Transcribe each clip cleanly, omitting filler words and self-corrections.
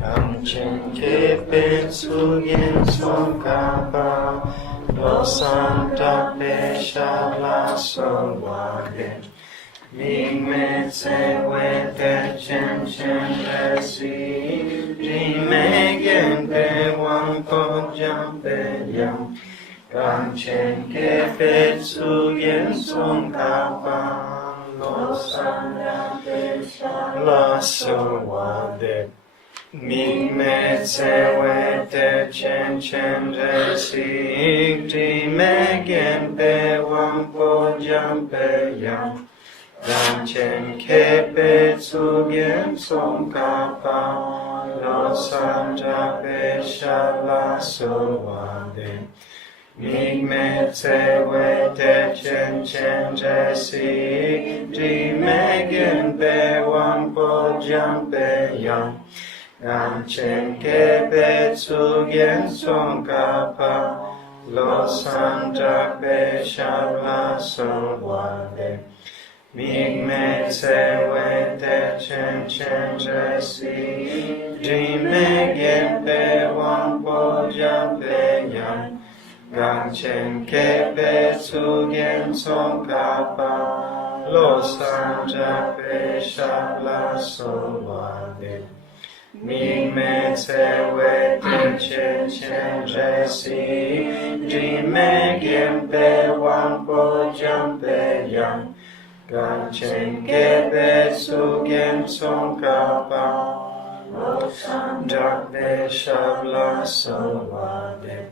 Kamchen kepe tsugyen songkapa lo santa pesha la solwage Mingme tsewe te chen chen resi Jime genpe wangpo jampe yang Kamchen kepe tsugyen songkapa lo santa pesha la solwage Mingme tsewe te chen chen resi Jime genpe wangpo jampe yang Ramchen kepe tsugyen songkapa lo sanja pesha la solwade Mingme tsewe te chen chen resi Jime genpe wangpo jampe yang Ramchen kepe tsugyen songkapa lo sanja pesha la solwade Mingme tsewe te chen chen resi Jime genpe wangpo jampe yang Gangchen kepe tsugyen songkapa lo sanja pesha la solwade Mingme tsewe te chen chen resi Jime genpe wangpo jampe yang Gangchen kepe tsugyen songkapa lo sanja pesha la solwade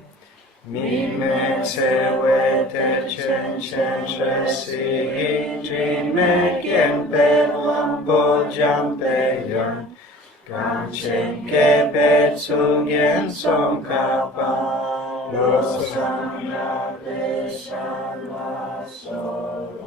Mingme tsewe te chen chen resi Jime genpe wangpo jampe yang Gangchen kepe tsugyen songkapa lo sanja pesha la solwade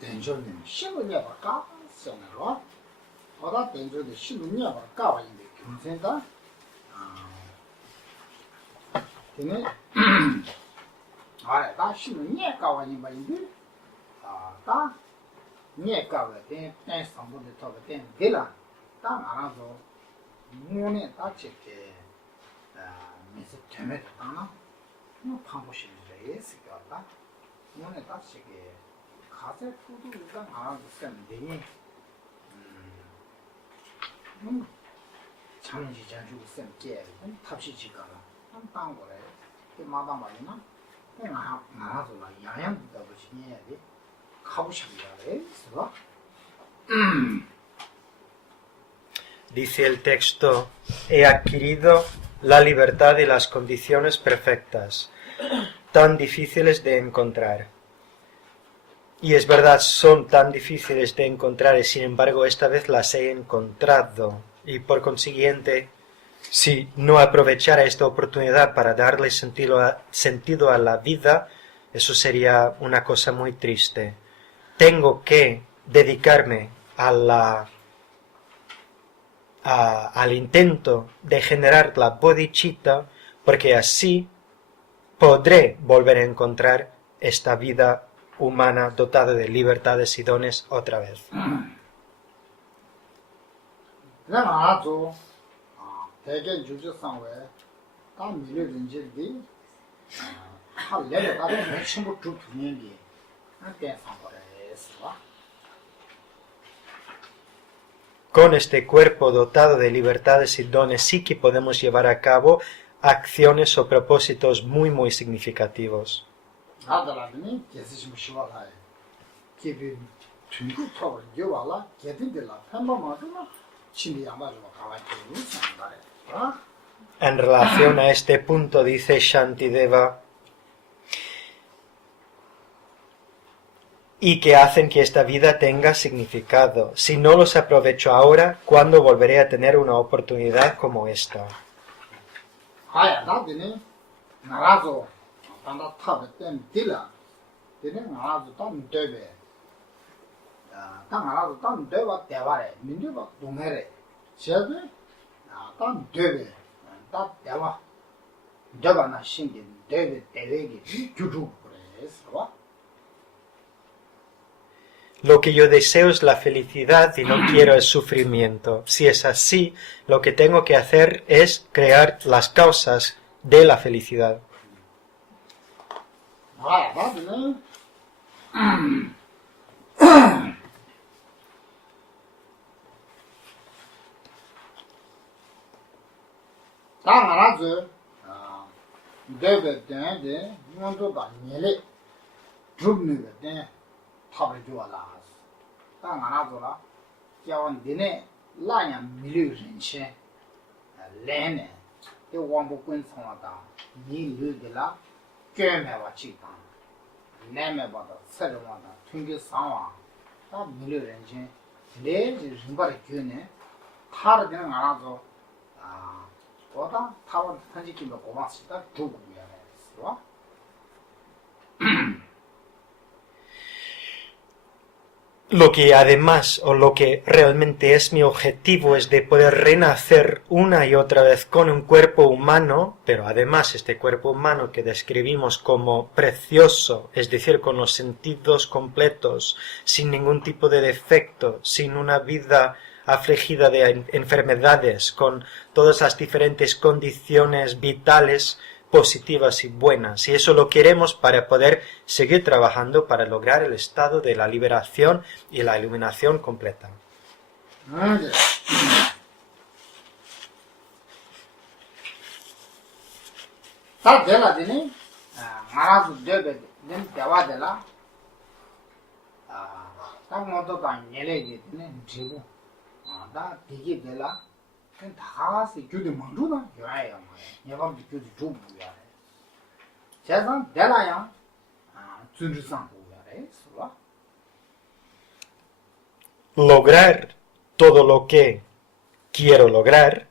tensio는 신문이야 까 생으로 어다 tensio는 신문이야 까와 있는데 괜찮다 근데 아래 다 신문이야 까와 있는 말인데 다 니에 까와 된 상분에 터가 된 데라 다 알아서 문에 다 체크 미세 때문에 하나 뭐 방법이래 있을까 문에 다 체크 가세 푸드 일단 알아서 쓰면 되니 잠시 자주 쓰면 게 탑시 지가라 한 땅거래 그 마다 말이나 그냥 알아서 양양부터 보시니 해야 돼 가보셔야 돼 있어 Dice el texto, he adquirido la libertad y las condiciones perfectas, tan difíciles de encontrar. Y es verdad, son tan difíciles de encontrar y sin embargo esta vez las he encontrado. Y por consiguiente, si no aprovechara esta oportunidad para darle sentido a la vida, eso sería una cosa muy triste. Tengo que dedicarme al intento de generar la bodhicitta, porque así podré volver a encontrar esta vida humana dotada de libertades y dones otra vez. Con este cuerpo dotado de libertades y dones sí que podemos llevar a cabo acciones o propósitos muy muy significativos. En relación a este punto dice Shantideva, y que hacen que esta vida tenga significado. Si no los aprovecho ahora, ¿cuándo volveré a tener una oportunidad como esta? 아야 나더니 나라서 단다 탑에 땐 딜라 되네 나라서 땀 되베 땅 나라서 땀 되바 대바래 민주바 동해래 제베 땀 되베 땀 대바 대바나 신기 되베 대베기 주주 그래서 Lo que yo deseo es la felicidad y no quiero el sufrimiento. Si es así, lo que tengo que hacer es crear las causas de la felicidad. 나는 땅 하나죠. 데베데 뭔도가 녀레 죽는데 탑을 줘라. 땅 하나줘라. 야원 되네 라야 밀류신체 레네 이 왕복군 성하다 니 르들라 꿰매와 치다 내매바다 세르마다 튕겨 상와 다 밀류신체 레지 림바를 교네 타르 되는 알아서 보다 타원 한지키도 고맙시다 두고 미안해. Lo que además, o lo que realmente es mi objetivo, es de poder renacer una y otra vez con un cuerpo humano, pero además este cuerpo humano que describimos como precioso, es decir, con los sentidos completos, sin ningún tipo de defecto, sin una vida afligida de enfermedades, con todas las diferentes condiciones vitales positivas y buenas, y eso lo queremos para poder seguir trabajando para lograr el estado de la liberación y la iluminación completa. 다시 교대 먼저나 요아야 내가 교대 좀 보야 제가 내라야 준주상 보야래 수라 Lograr todo lo que quiero lograr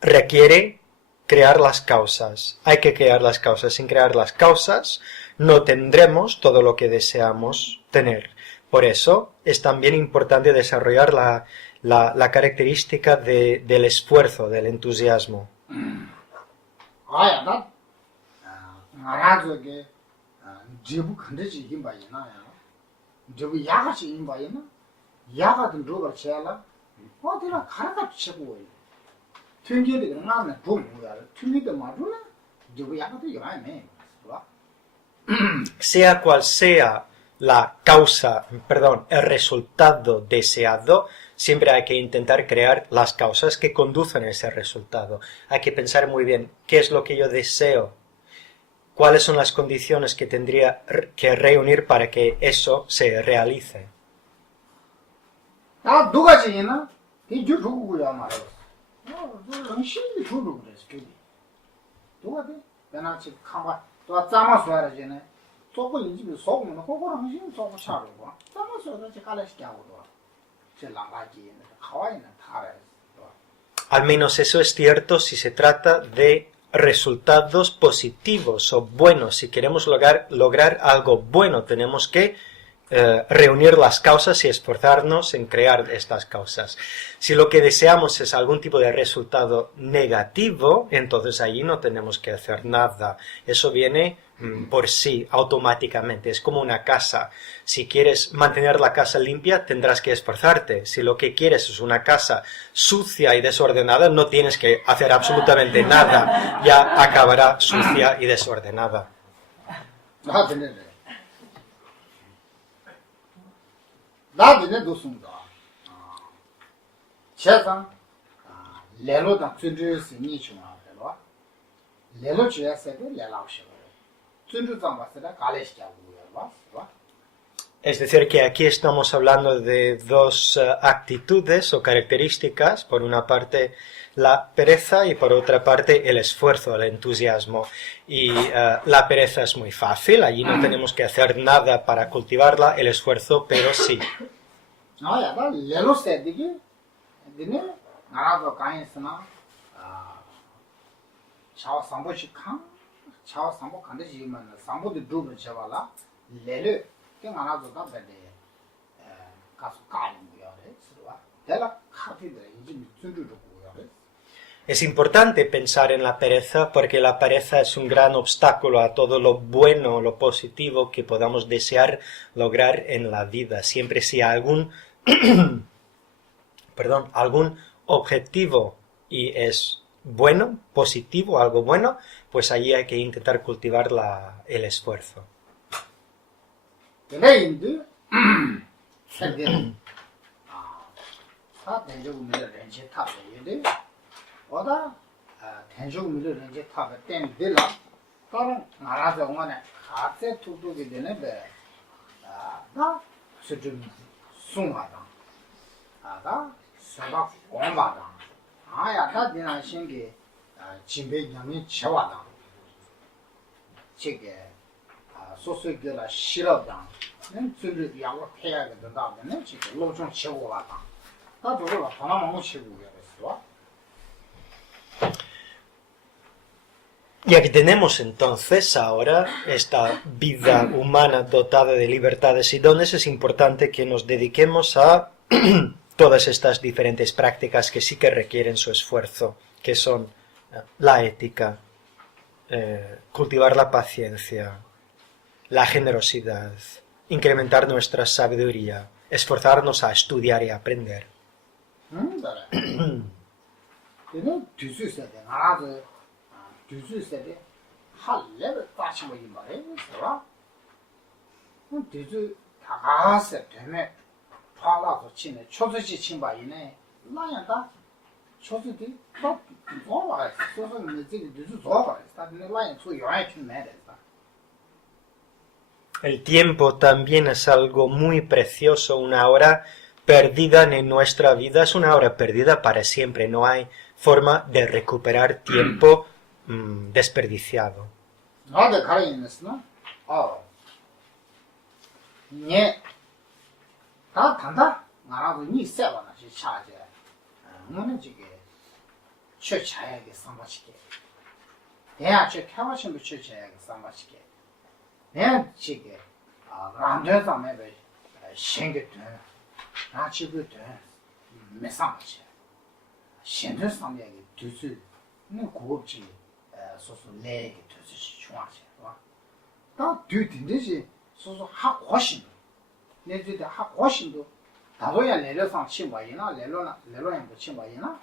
requiere crear las causas. Hay que crear las causas. Sin crear las causas no tendremos todo lo que deseamos tener. Por eso es también importante desarrollar la característica del esfuerzo, del entusiasmo. Sea cual sea la causa, el resultado deseado, siempre hay que intentar crear las causas que conducen a ese resultado. Hay que pensar muy bien qué es lo que yo deseo, cuáles son las condiciones que tendría que reunir para que eso se realice. Al menos eso es cierto si se trata de resultados positivos o buenos. Si queremos lograr algo bueno, tenemos que reunir las causas y esforzarnos en crear estas causas. Si lo que deseamos es algún tipo de resultado negativo, entonces allí no tenemos que hacer nada. Eso viene por sí, automáticamente. Es como una casa. Si quieres mantener la casa limpia, tendrás que esforzarte. Si lo que quieres es una casa sucia y desordenada, no tienes que hacer absolutamente nada. Ya acabará sucia y desordenada. 나비네 도순다. 제가 레로다 준주스 니치마 레로. 레로 지야세데 레라오시로. 준주장 봤을 갈레시야 부여 봐. Es decir, que aquí estamos hablando de dos actitudes o características, por una parte la pereza y por otra parte el esfuerzo, el entusiasmo. Y la pereza es muy fácil, allí no tenemos que hacer nada para cultivarla, el esfuerzo, pero sí. 야, 나 레로 세디기 근데 나라도 가인스나 차와 상보시 칸 차와 상보 간데지만 상보도 두번 쳐발라 레르 그 나라도 다 베데 가서 가는 거야래 스와 내가 카피데 이제 준비도 고야래. Es importante pensar en la pereza porque la pereza es un gran obstáculo a todo lo bueno, lo positivo que podamos desear lograr en la vida. Siempre si hay algún algún objetivo y es bueno, positivo, algo bueno, pues allí hay que intentar cultivar el esfuerzo. 근데 근데 다 대중들의 렌즈 탑에 어다 대중들의 렌즈 탑에 땡들라 다른 나라에서 오는 가세 투두게 되는 나 수준 송하다 아가 서박 공마다 아야 다 되는 신기 진배 양이 쳐와다 지게 소소기라 싫어다 는 줄을 야고 해야 된다면 지금 로좀 치고 왔다 다 저거 하나만 못 치고 그랬어. Y aquí tenemos entonces ahora esta vida humana dotada de libertades y dones, es importante que nos dediquemos a todas estas diferentes prácticas que sí que requieren su esfuerzo, que son la ética, cultivar la paciencia, la generosidad, incrementar nuestra sabiduría, esforzarnos a estudiar y aprender. 뒤주세대 할래를 빠치고 이 말이야. 뒤주 다가세 되면 파라서 치네. 초수지 친바이네. 나야다. 초수지 또 좋아라. 소소는 이제 뒤주 좋아라. 다들 라인 수 요에 좀 매다. El tiempo también es algo muy precioso, una hora perdida en nuestra vida es una hora perdida para siempre, no hay forma de recuperar tiempo desperdiciado. 나도 가려 있었나? 네. 다 단다. 나라도 니 세바나 차제. 뭐는 지게 최차야게 상마시게. 내가 저 캐마신도 최차야게 상마시게. 내가 지게 람드에서 매베 신게도 나 지부도 매상마시. 신들 상대에 두수 네 고급지 소소 내게 두수 중앙시 봐. 다 뒤딘듯이 소소 학고신 내지도 학고신도 다도야 내려상 친구이나 내려는 친구이나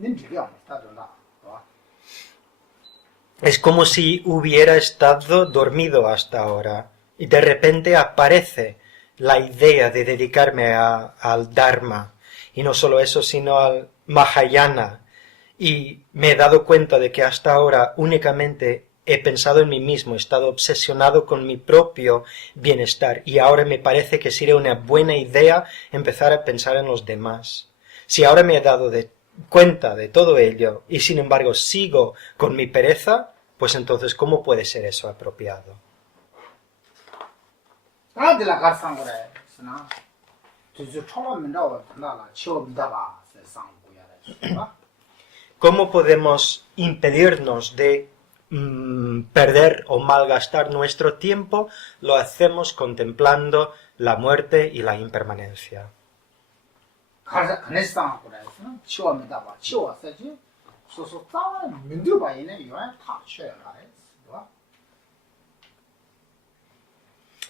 님들이야 다도나 봐. Es como si hubiera estado dormido hasta ahora y de repente aparece la idea de dedicarme al Dharma y no solo eso sino al Mahayana y me he dado cuenta de que hasta ahora únicamente he pensado en mí mismo, he estado obsesionado con mi propio bienestar y ahora me parece que sería una buena idea empezar a pensar en los demás. Si ahora me he dado cuenta de todo ello y sin embargo sigo con mi pereza, pues entonces ¿cómo puede ser eso apropiado? ¿Cómo podemos impedirnos de perder o malgastar nuestro tiempo? Lo hacemos contemplando la muerte y la impermanencia.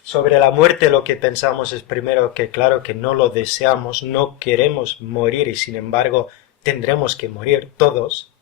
Sobre la muerte lo que pensamos es primero que claro que no lo deseamos, no queremos morir y sin embargo tendremos que morir todos.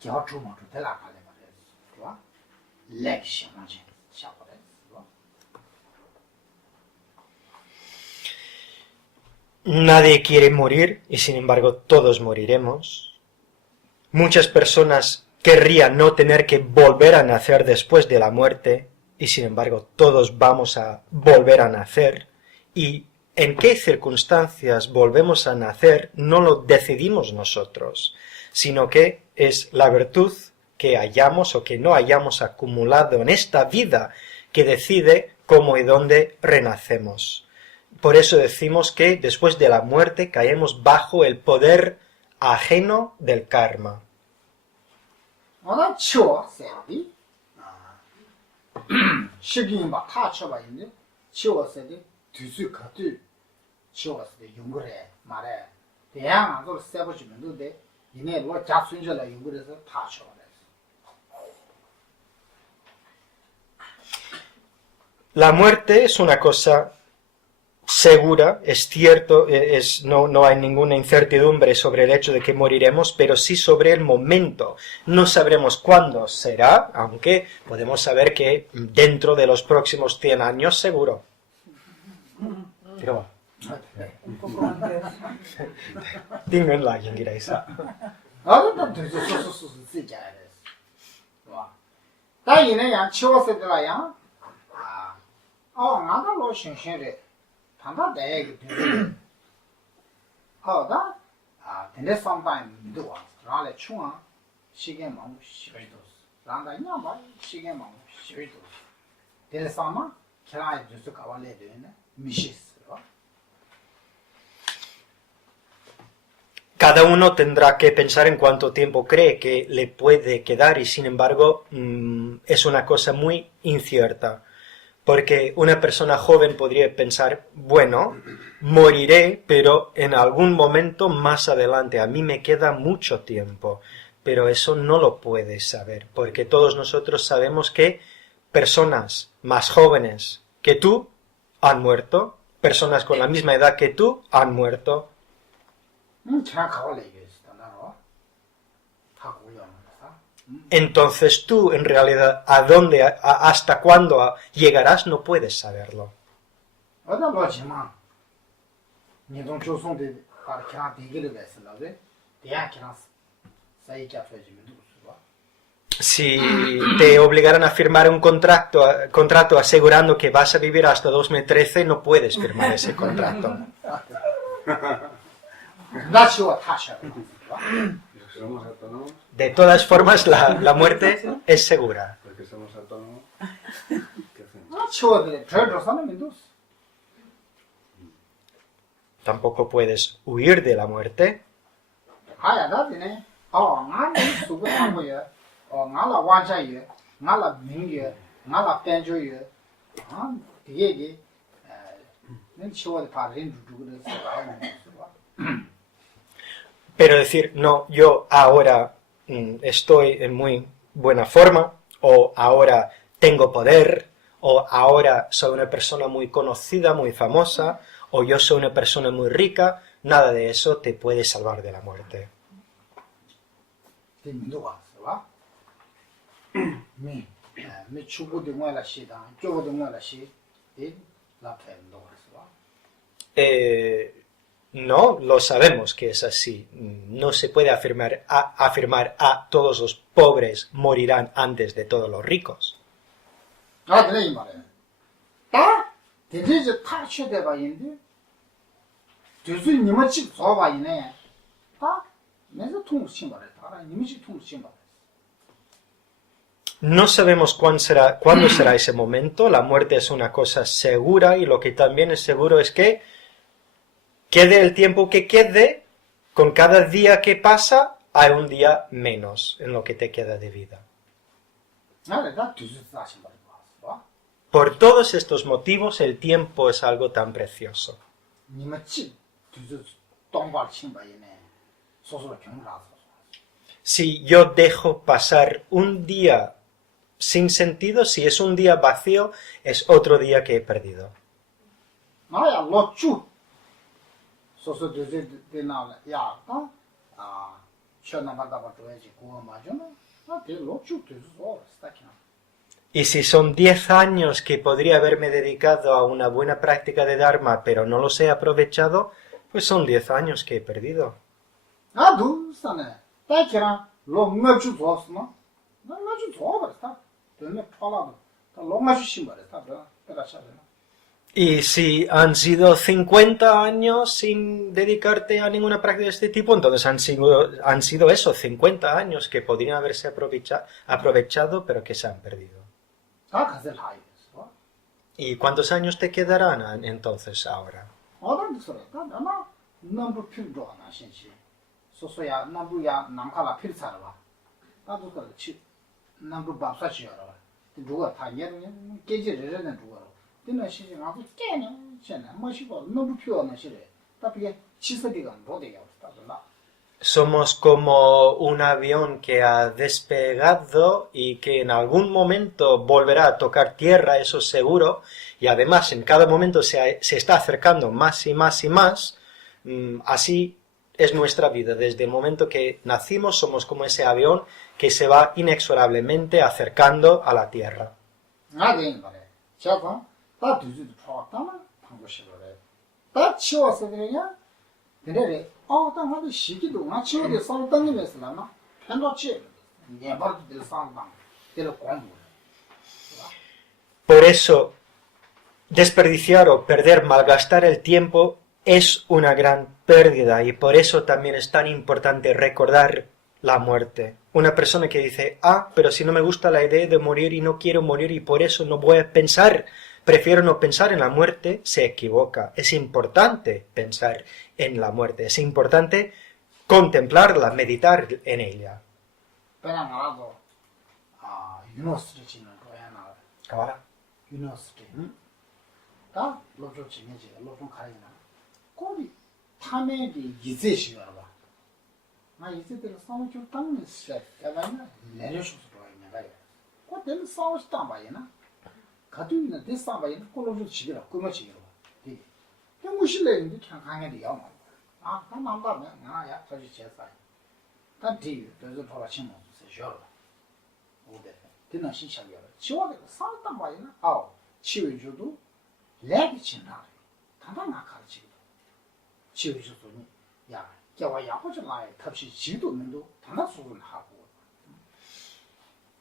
脚出毛出在哪看的嘛，是吧？来想上去，想过来，是吧？ Nadie quiere morir y sin embargo todos moriremos. Muchas personas querrían no tener que volver a nacer después de la muerte y sin embargo todos vamos a volver a nacer. Y en qué circunstancias volvemos a nacer no lo decidimos nosotros, sino que es la virtud que hayamos o que no hayamos acumulado en esta vida que decide cómo y dónde renacemos. Por eso decimos que después de la muerte caemos bajo el poder ajeno del karma. Ahora, chivo, ¿sabes? Shigin ba ta chiva yin, chivo, ¿sabes? Tuzu katu, chivo, ¿sabes? Yungure, mare. De yang, todo se va chimendo de, yine lo ya sunje la yungure se ta chiva. La muerte es una cosa segura, es cierto, no hay ninguna incertidumbre sobre el hecho de que moriremos, pero sí sobre el momento. No sabremos cuándo será, aunque podemos saber que dentro de los próximos 100 años seguro. Pero Un poco antes. Dingen la yingiraisa. Ahora tuzu su si ya eres. ¿Va? Da yine yang chivo se de la yang. Nada lo shin shin re. Tanda de ge de. Da tende samban do wa. Ra le chung shigen ma shi bai do. Ra da nya ba shigen ma shi bai do. Tende sama kira ju su ka wa le de ne. Mi shi. Cada uno tendrá que pensar en cuánto tiempo cree que le puede quedar y sin embargo es una cosa muy incierta. Porque una persona joven podría pensar, bueno, moriré, pero en algún momento más adelante, a mí me queda mucho tiempo. Pero eso no lo puedes saber, porque todos nosotros sabemos que personas más jóvenes que tú han muerto, personas con la misma edad que tú han muerto. Entonces tú, en realidad, hasta cuándo llegarás, no puedes saberlo. Si te obligaran a firmar un contrato asegurando que vas a vivir hasta 2013, no puedes firmar ese contrato. Somos autónomos. De todas formas, la muerte es segura. Porque somos autónomos. ¿Qué hacemos? Tampoco puedes huir de la muerte. Pero decir, no, yo ahora estoy en muy buena forma, o ahora tengo poder, o ahora soy una persona muy conocida, muy famosa, o yo soy una persona muy rica, nada de eso te puede salvar de la muerte. No, lo sabemos que es así. No se puede afirmar a todos los pobres morirán antes de todos los ricos. No sabemos cuándo será ese momento. La muerte es una cosa segura y lo que también es seguro es que quede el tiempo que quede, con cada día que pasa hay un día menos en lo que te queda de vida. Por todos estos motivos el tiempo es algo tan precioso. Si yo dejo pasar un día sin sentido, si es un día vacío, es otro día que he perdido. Y si son 10 años que podría haberme dedicado a una buena práctica de Dharma, pero no los he aprovechado, pues son 10 años que he perdido. Y si han sido 50 años sin dedicarte a ninguna práctica de este tipo, entonces han sido esos 50 años que podrían haberse aprovechado, pero que se han perdido. ¿Y cuántos años te quedarán entonces ahora? Somos como un avión que ha despegado y que en algún momento volverá a tocar tierra, eso es seguro, y además en cada momento se está acercando más y más y más. Así es nuestra vida. Desde el momento que nacimos somos como ese avión que se va inexorablemente acercando a la tierra. Por eso, desperdiciar o perder, malgastar el tiempo es una gran pérdida y por eso también es tan importante recordar la muerte. Una persona que dice, pero si no me gusta la idea de morir y no quiero morir y por eso no voy a pensar, prefiero no pensar en la muerte, se equivoca. Es importante pensar en la muerte, es importante contemplarla, meditar en ella. ¿Ahora?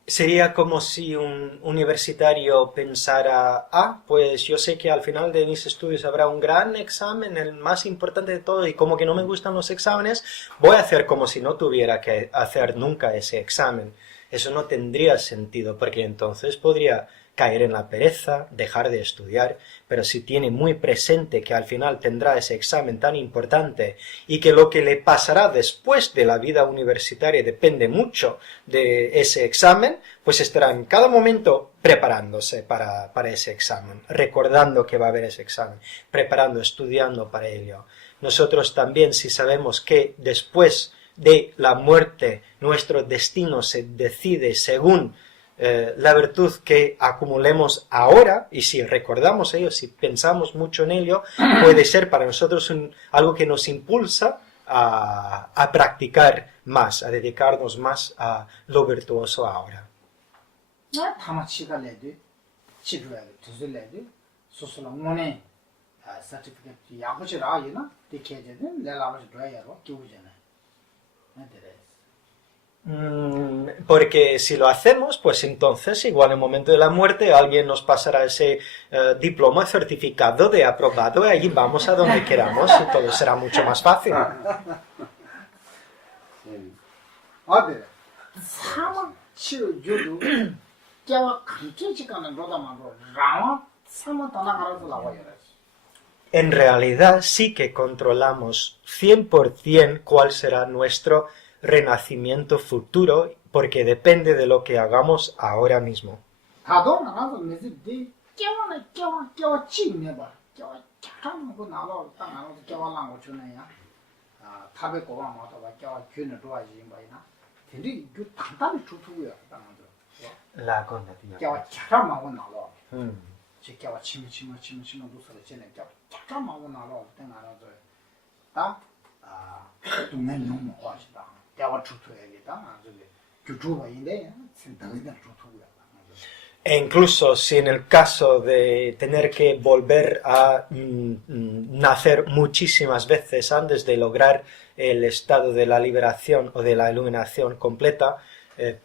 Sería como si un universitario pensara, pues yo sé que al final de mis estudios habrá un gran examen, el más importante de todo, y como que no me gustan los exámenes, voy a hacer como si no tuviera que hacer nunca ese examen. Eso no tendría sentido, porque entonces podría caer en la pereza, dejar de estudiar, pero si tiene muy presente que al final tendrá ese examen tan importante y que lo que le pasará después de la vida universitaria depende mucho de ese examen, pues estará en cada momento preparándose para ese examen, recordando que va a haber ese examen, preparando, estudiando para ello. Nosotros también, si sabemos que después de la muerte nuestro destino se decide según la virtud que acumulemos ahora, y si recordamos ello, si pensamos mucho en ello, puede ser para nosotros algo que nos impulsa a practicar más, a dedicarnos más a lo virtuoso ahora. Porque si lo hacemos, pues entonces igual en el momento de la muerte alguien nos pasará ese diploma, certificado de aprobado y allí vamos a donde queramos y todo será mucho más fácil. En realidad sí que controlamos 100% cuál será nuestro renacimiento futuro, porque depende de lo que hagamos ahora mismo. La condatina. 대화 추투해야겠다. 저기 주주바인데 생각이다 추투야. E incluso si en el caso de tener que volver a nacer muchísimas veces antes de lograr el estado de la liberación o de la iluminación completa,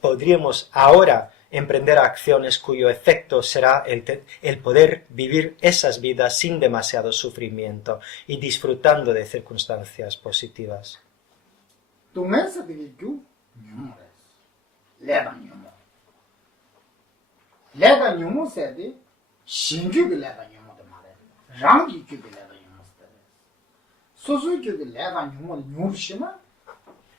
podríamos ahora emprender acciones cuyo efecto será el poder vivir esas vidas sin demasiado sufrimiento y disfrutando de circunstancias positivas. 내가 유무세데 신규의 내가 유무도 말해. 랑기규의 내가 유무스데. 소소규의 내가 유무 유르시나?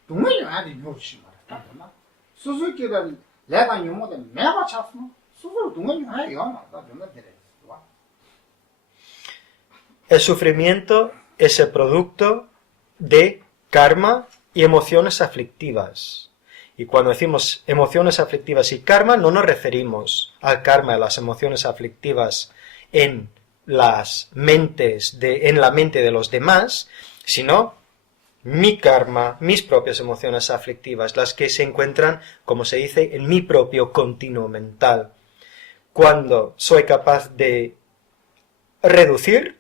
동의를 하지 유르시나. 맞나? 소소규의 내가 유무도 매바 찾으면 소소 동의를 해요. 맞다. 좀 되래. El sufrimiento es el producto de karma y emociones aflictivas. Y cuando decimos emociones aflictivas y karma, no nos referimos al karma, a las emociones aflictivas en la mente de los demás, sino mi karma, mis propias emociones aflictivas, las que se encuentran, como se dice, en mi propio continuo mental. Cuando soy capaz de reducir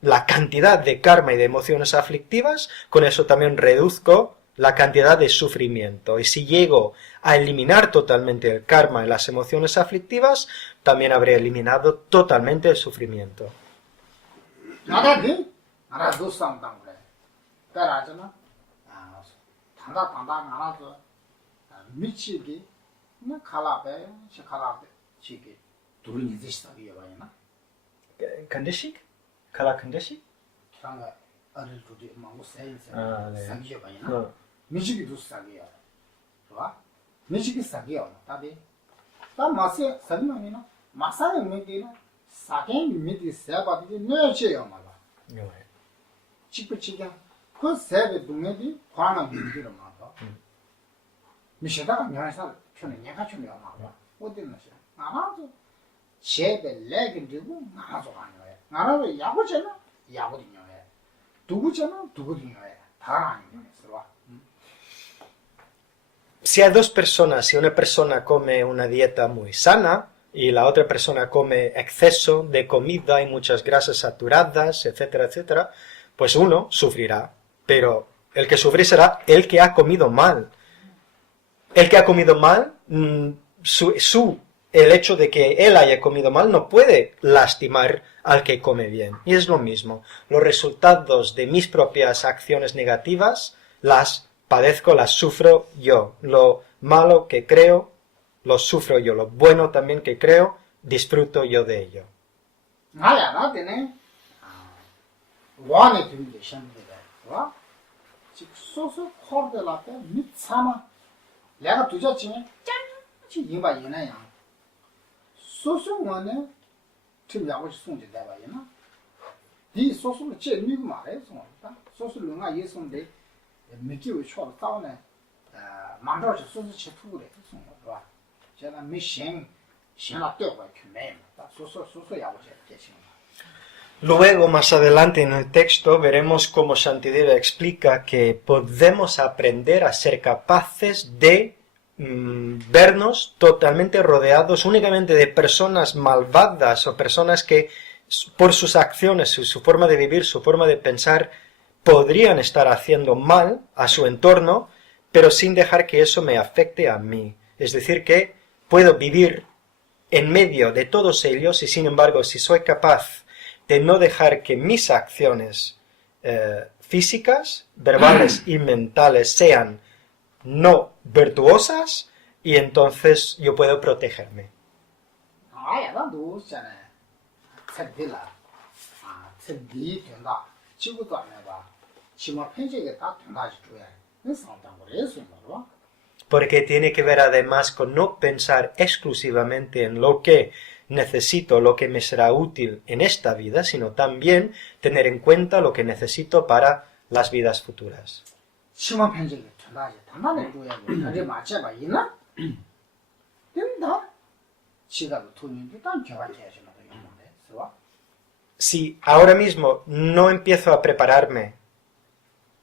la cantidad de karma y de emociones aflictivas, con eso también reduzco la cantidad de sufrimiento. Y si llego a eliminar totalmente el karma y las emociones aflictivas, también habré eliminado totalmente el sufrimiento. Kandishik? Kala Kandishik? 미지기 두사기야. 좋아? 미지기 사기야. 다비. 다 마세 사기만이나. 마사에 메디나. 사게 미디 세바디 내셔야 말아. 치프치가 그 세베 동네디 과나 미디로 말아. 미셔다가 냐사 촌에 내가 촌에 말아. 어디나셔? 나라도 제베 레긴 되고 나라도 아니야. 나라도 야고잖아. 야고디냐. Si hay dos personas, si una persona come una dieta muy sana y la otra persona come exceso de comida y muchas grasas saturadas, etcétera, etcétera, pues uno sufrirá, pero el que sufrirá será el que ha comido mal. El que ha comido mal, el hecho de que él haya comido mal no puede lastimar al que come bien. Y es lo mismo. Los resultados de mis propias acciones negativas las padezco, las sufro yo. Lo malo que creo, lo sufro yo. Lo bueno también que creo, disfruto yo de ello. 소소만에 틀려고 송제 대바이나 이 소소를 제일 미국 말해 송다 소소를 나 예송데 미기의 쇼를 따오네 만들어서 소소 치투를 송다 제가 미신 신라 되고 küme 소소 야고 제신. Luego, más adelante en el texto, veremos cómo Shantideva explica que podemos aprender a ser capaces de vernos totalmente rodeados únicamente de personas malvadas o personas que por sus acciones, su forma de vivir, su forma de pensar, podrían estar haciendo mal a su entorno, pero sin dejar que eso me afecte a mí. Es decir, que puedo vivir en medio de todos ellos y sin embargo, si soy capaz de no dejar que mis acciones físicas, verbales y mentales sean no virtuosas, y entonces yo puedo protegerme. Porque tiene que ver además con no pensar exclusivamente en lo que necesito, lo que me será útil en esta vida, sino también tener en cuenta lo que necesito para las vidas futuras. Si ahora mismo no empiezo a prepararme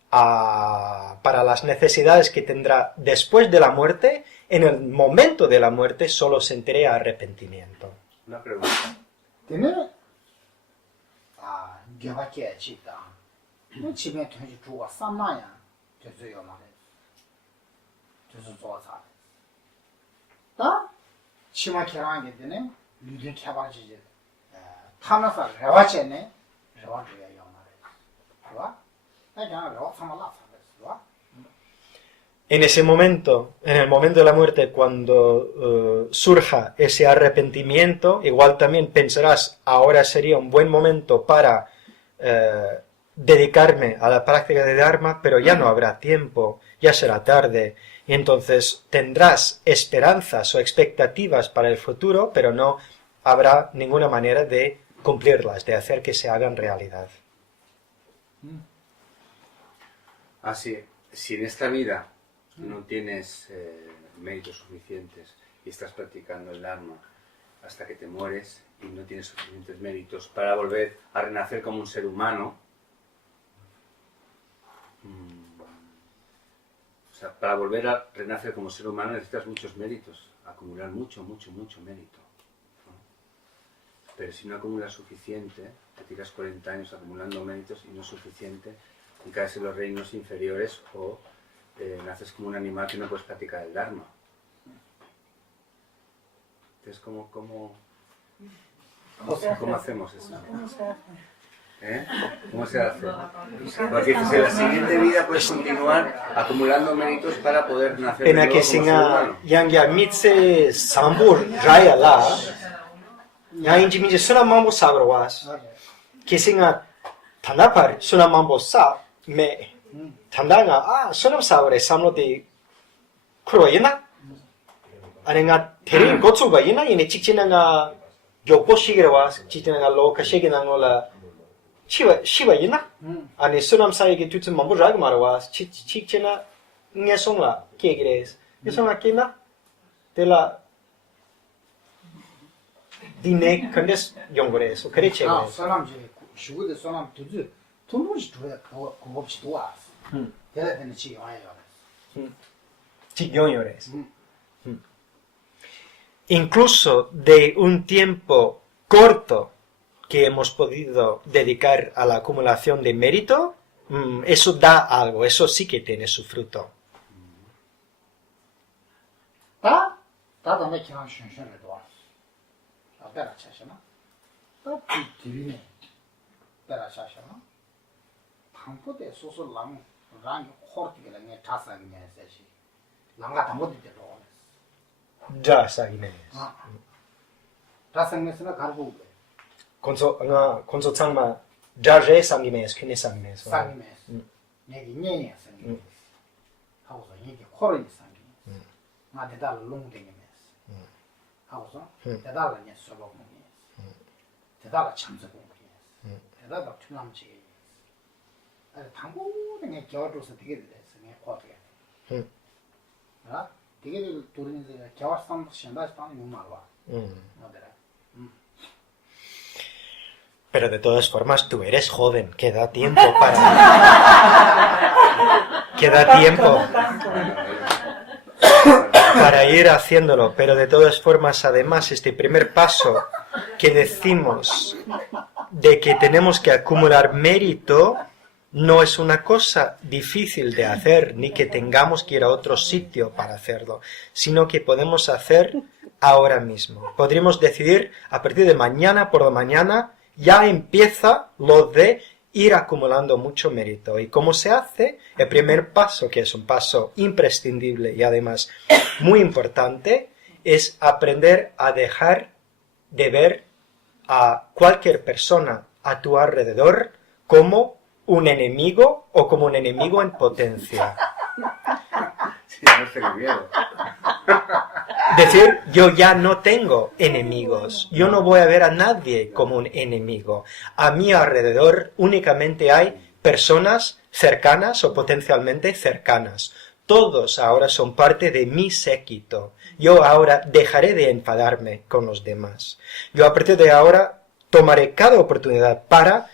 para las necesidades que tendrá después de la muerte, en el momento de la muerte solo sentiré arrepentimiento. Una pregunta. Tiene gyaba kye chita. No chimen tunji chuwa samaya. Tezu yo mare. Tezu zo sa. Ta chima kerange dene lyudin kyabar jije. Tamasa rewa chene rewa juya yo mare. ¿Va? Ya rewa samala sa, ¿va? En ese momento, en el momento de la muerte, cuando surja ese arrepentimiento, igual también pensarás, ahora sería un buen momento para dedicarme a la práctica de Dharma, pero ya no habrá tiempo, ya será tarde, y entonces tendrás esperanzas o expectativas para el futuro, pero no habrá ninguna manera de cumplirlas, de hacer que se hagan realidad. Así, si en esta vida no tienes méritos suficientes y estás practicando el Dharma hasta que te mueres y no tienes suficientes méritos para volver a renacer como un ser humano, o sea, para volver a renacer como ser humano necesitas muchos méritos, acumular mucho mérito, ¿no? Pero si no acumulas suficiente, te tiras 40 años acumulando méritos y no es suficiente, y caes en los reinos inferiores o naces como un animal que no puedes practicar el Dharma. Entonces, ¿cómo hacemos eso? ¿Cómo se hace? ¿Eh? ¿Cómo se hace? Porque dices, en la siguiente vida puedes continuar acumulando méritos para poder nacer de Pena nuevo que como ser singa humano. yang ya mitse sambur raya la yang inji mitse suna mambo sabrawas que singa tanapar suna mambo sa me tandanga suna sabre samlo de kuro yina anenga terin gotsu ga yina yene chikchina nga yopo shigirewas chikchina nga lo kashigina ngola shiba yina 아니 수남 사이게 tutu mambo rag marawas chikchena ngesongla kegres ngesongla kena tela dine kandes yongores o kare chego 사람 제 슈고데 사람 두즈 돈부지 두야 그거없이 도와. 대라 되는 지 와요. chigyonyores incluso de un tiempo corto que hemos podido dedicar a la acumulación de mérito, eso da algo, eso sí que tiene su fruto. 다 다음에 기간 슌슌을 도와. 아빠라 차셔나. 또 뒤리네. 아빠라 차셔나. 방포대 소소랑 랑 코르티게 내 타사기냐 세시. 랑가 담보디데 도. Ya, Sagines. 타상에서나 가르고 Konso tsangma jaje sangimes, kine sangimes. 상이메스. 내기 녀녀 상이메스. 하고서 이게 코르니 상이메스. 나 대달 롱댕이메스. 하고서 대달은 녀 서버공이메스. 대달은 참석공이메스. 대달은 투남지게메스. 아니 당고등에 겨울로서 되게 됐어. 내 코르게. 아? 되게 둘이서 겨울 삼도 신다스 방이 못 말와. 뭐더라. Pero de todas formas, tú eres joven, queda tiempo para... queda tiempo para ir haciéndolo, pero de todas formas, además, este primer paso que decimos de que tenemos que acumular mérito no es una cosa difícil de hacer, ni que tengamos que ir a otro sitio para hacerlo, sino que podemos hacer ahora mismo. Podríamos decidir a partir de mañana por la mañana, ya empieza lo de ir acumulando mucho mérito. ¿Y cómo se hace? El primer paso, que es un paso imprescindible y además muy importante, es aprender a dejar de ver a cualquier persona a tu alrededor como un enemigo o como un enemigo en potencia. Sí, no tengo miedo. Decir, yo ya no tengo enemigos, yo no voy a ver a nadie como un enemigo. A mi alrededor únicamente hay personas cercanas o potencialmente cercanas. Todos ahora son parte de mi séquito. Yo ahora dejaré de enfadarme con los demás. Yo a partir de ahora tomaré cada oportunidad para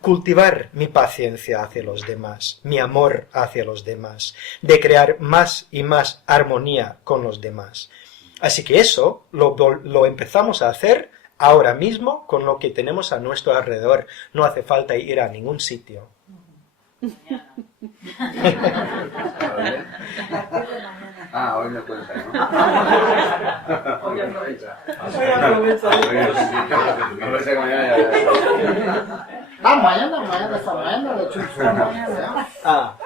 cultivar mi paciencia hacia los demás, mi amor hacia los demás, de crear más y más armonía con los demás. Así que eso lo empezamos a hacer ahora mismo con lo que tenemos a nuestro alrededor. No hace falta ir a ningún sitio. Ah, hoy no cuenta, ¿no? Hoy aprovecha. Aprovecha que mañana ya. mañana de chuchu. Ah,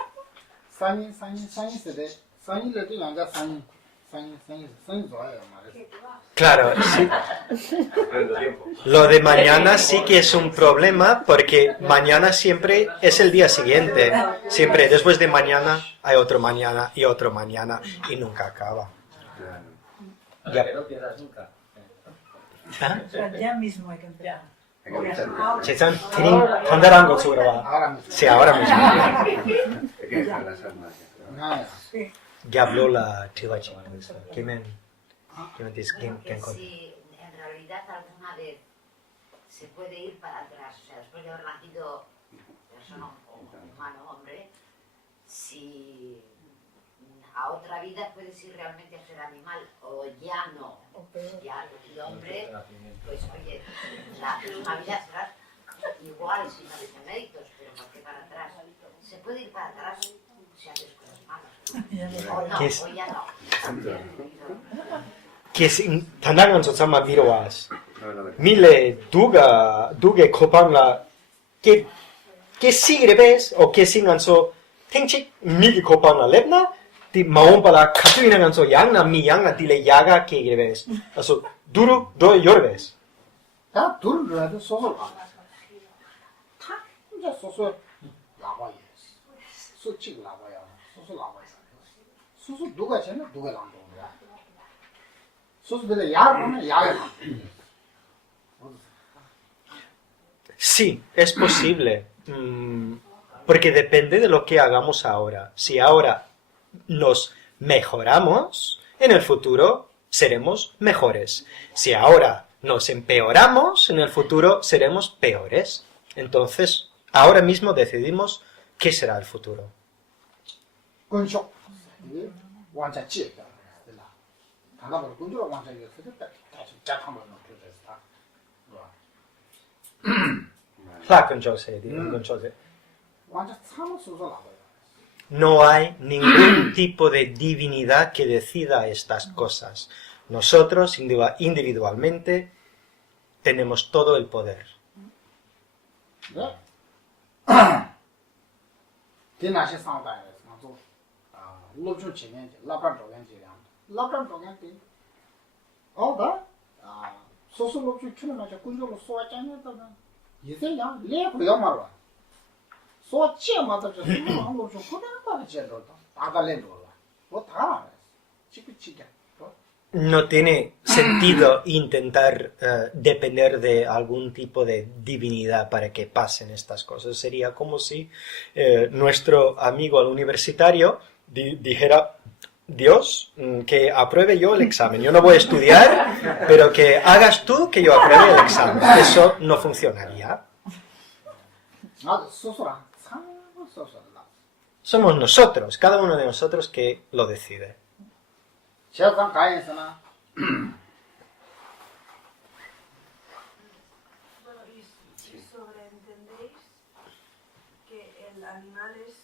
Sani se de. Sani le digo anda Sani claro, sí. Lo de mañana sí que es un problema porque mañana siempre es el día siguiente. Siempre después de mañana hay otro mañana y otro mañana y nunca acaba. Claro. Ya. Que no pierdas nunca. ¿Ah? O sea, ya mismo hay que empezar. Hay que avisar. Chesan, ¿tienen 거 쪽으로 와. ahora mismo. Sí, ahora mismo. Hay que dejar las armas. Nada. Sí. Ya habló la chica. ¿Quién dice? Bueno, que ¿Quién con? si en realidad alguna vez se puede ir para atrás, o sea, después de haber nacido persona o humano, hombre, si a otra vida puedes ir realmente a ser animal o ya no, ya has sido hombre, pues oye, la próxima vida serás igual sin hacer méritos, pero ¿por qué para atrás? Se puede ir para atrás si haces cosas malas. O no, ¿Qué es? o ya no. Que sin tandangan sotsama miroas. No, Mille duge kopangla que sigre ves o que singanso tingchik migi kopangla lepna ti maompala katuinanganso yangna mi yangna tile yaga que ves. Also duru do yorves. 다 둘러도 소설 봐. 다 이제 소설 나와요. 소식 나와요. 소설 나와요. 소설 누가 잖아? 누가 나온 거야? 소설들의 야는 야야. Sí, es posible. Porque depende de lo que hagamos ahora. Si ahora nos mejoramos, en el futuro seremos mejores. Si ahora nos empeoramos, en el futuro seremos peores. Entonces, ahora mismo decidimos qué será el futuro. 군쇼. 이게 완전 찌다. 다가버 군주로 완전 이거 쓰다. 다시 짝하면 놓겠다. 완전 참을 수가 나와요. No hay ningún tipo de divinidad que decida estas cosas. Nosotros individualmente tenemos todo el poder. 네. 디나시 상담에서 또 로주 진행 라반 조연 지량. 라반 조연 때 어다 소소 로주 추는 거 군주로 소화장에다가 이제야 레고요 말아. 소치마다 저 소한 로주 그다음 거는 제대로 다 달래는 거야. 뭐다 치키치게. No tiene sentido intentar depender de algún tipo de divinidad para que pasen estas cosas. Sería como si nuestro amigo al universitario dijera, Dios, que apruebe yo el examen. Yo no voy a estudiar, pero que hagas tú que yo apruebe el examen. Eso no funcionaría. Somos nosotros, cada uno de nosotros que lo decide. 제가 가에서나 Bueno, y sobreentendéis que el animal es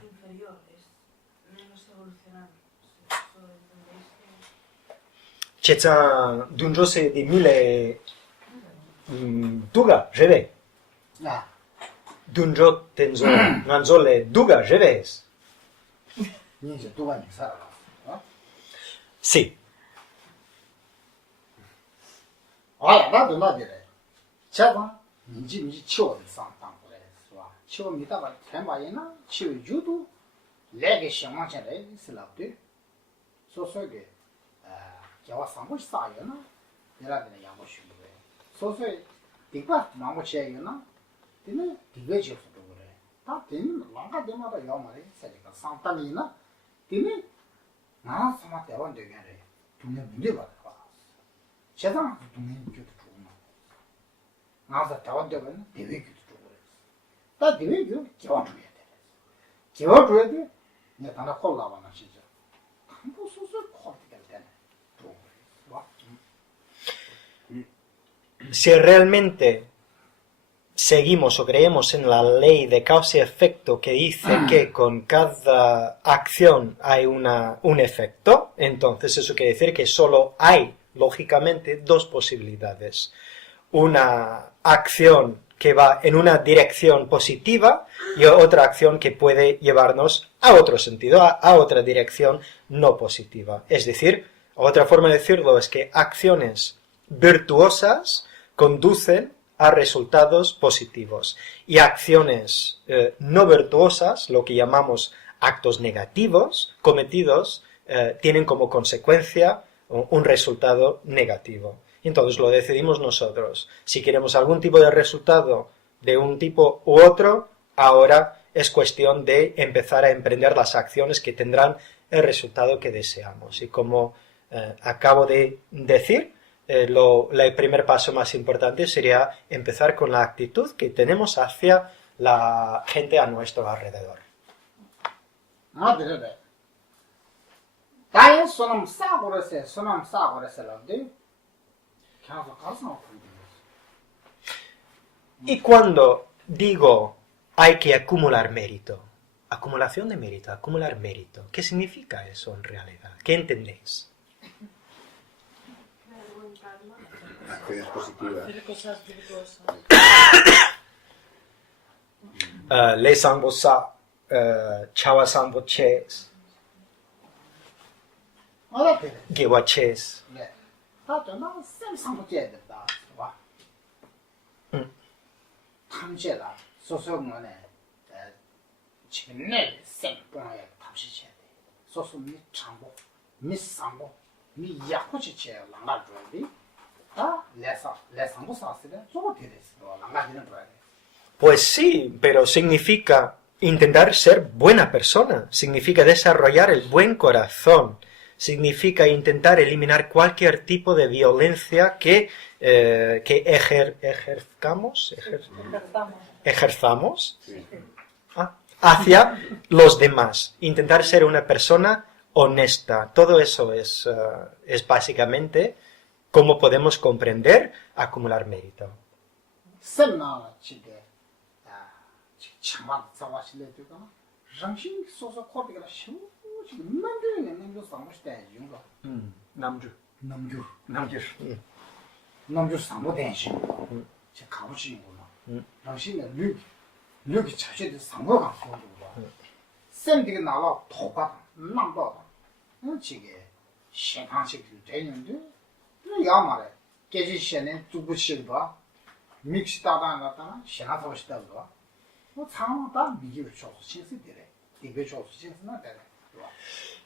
inferior, es menos evolucionado. Sobreentendéis que... Checha dunjose di mille duga jeve. 야 Dunjo tenzo nanzole duga jeves. 이제 누가 살아. Sí. 나도 나들래. 제가 민지 치워서 상담 그래. 치워 미다가 템바이나 치워 주도 레게 시험한테 있을랍대. 소소게 저와 상고 싸요나. 내라는 양고 쉬고 그래. 소소에 디바 망고 치야요나. 근데 디베 줘도 그래. 다 되는 망가 되마다 요 말이 세니까 상담이나. 근데 나랑 sama 대원 되게 해. 동네 문제 받아. 세상 동네 줘도 좋은 거. 나서 다원되면 대외교도 주고 그랬어. 다 대외교 기원줘야 돼. 기원줘야 돼. 내가 다나 콜라바나 시죠. 한국 소설 콜티가 되네. 주고 그랬어. Si realmente seguimos o creemos en la ley de causa y efecto que dice que con cada acción hay un efecto, entonces eso quiere decir que solo hay, lógicamente, dos posibilidades. Una acción que va en una dirección positiva y otra acción que puede llevarnos a otro sentido, a otra dirección no positiva. Es decir, otra forma de decirlo es que acciones virtuosas conducen a resultados positivos y acciones no virtuosas, lo que llamamos actos negativos cometidos, tienen como consecuencia un resultado negativo. Entonces lo decidimos nosotros. Si queremos algún tipo de resultado de un tipo u otro, ahora es cuestión de empezar a emprender las acciones que tendrán el resultado que deseamos. Y como acabo de decir, el primer paso más importante sería empezar con la actitud que tenemos hacia la gente a nuestro alrededor. Y cuando digo hay que acumular mérito, acumulación de mérito, acumular mérito, ¿qué significa eso en realidad? ¿Qué entendéis? Acciones positivas. Hacer cosas virtuosas. Le sambosa, chawa samboches, gewaches. Pues sí, pero significa intentar ser buena persona, significa desarrollar el buen corazón, significa intentar eliminar cualquier tipo de violencia que ejerzamos hacia los demás, intentar ser una persona honesta. Todo eso es básicamente cómo podemos comprender acumular mérito.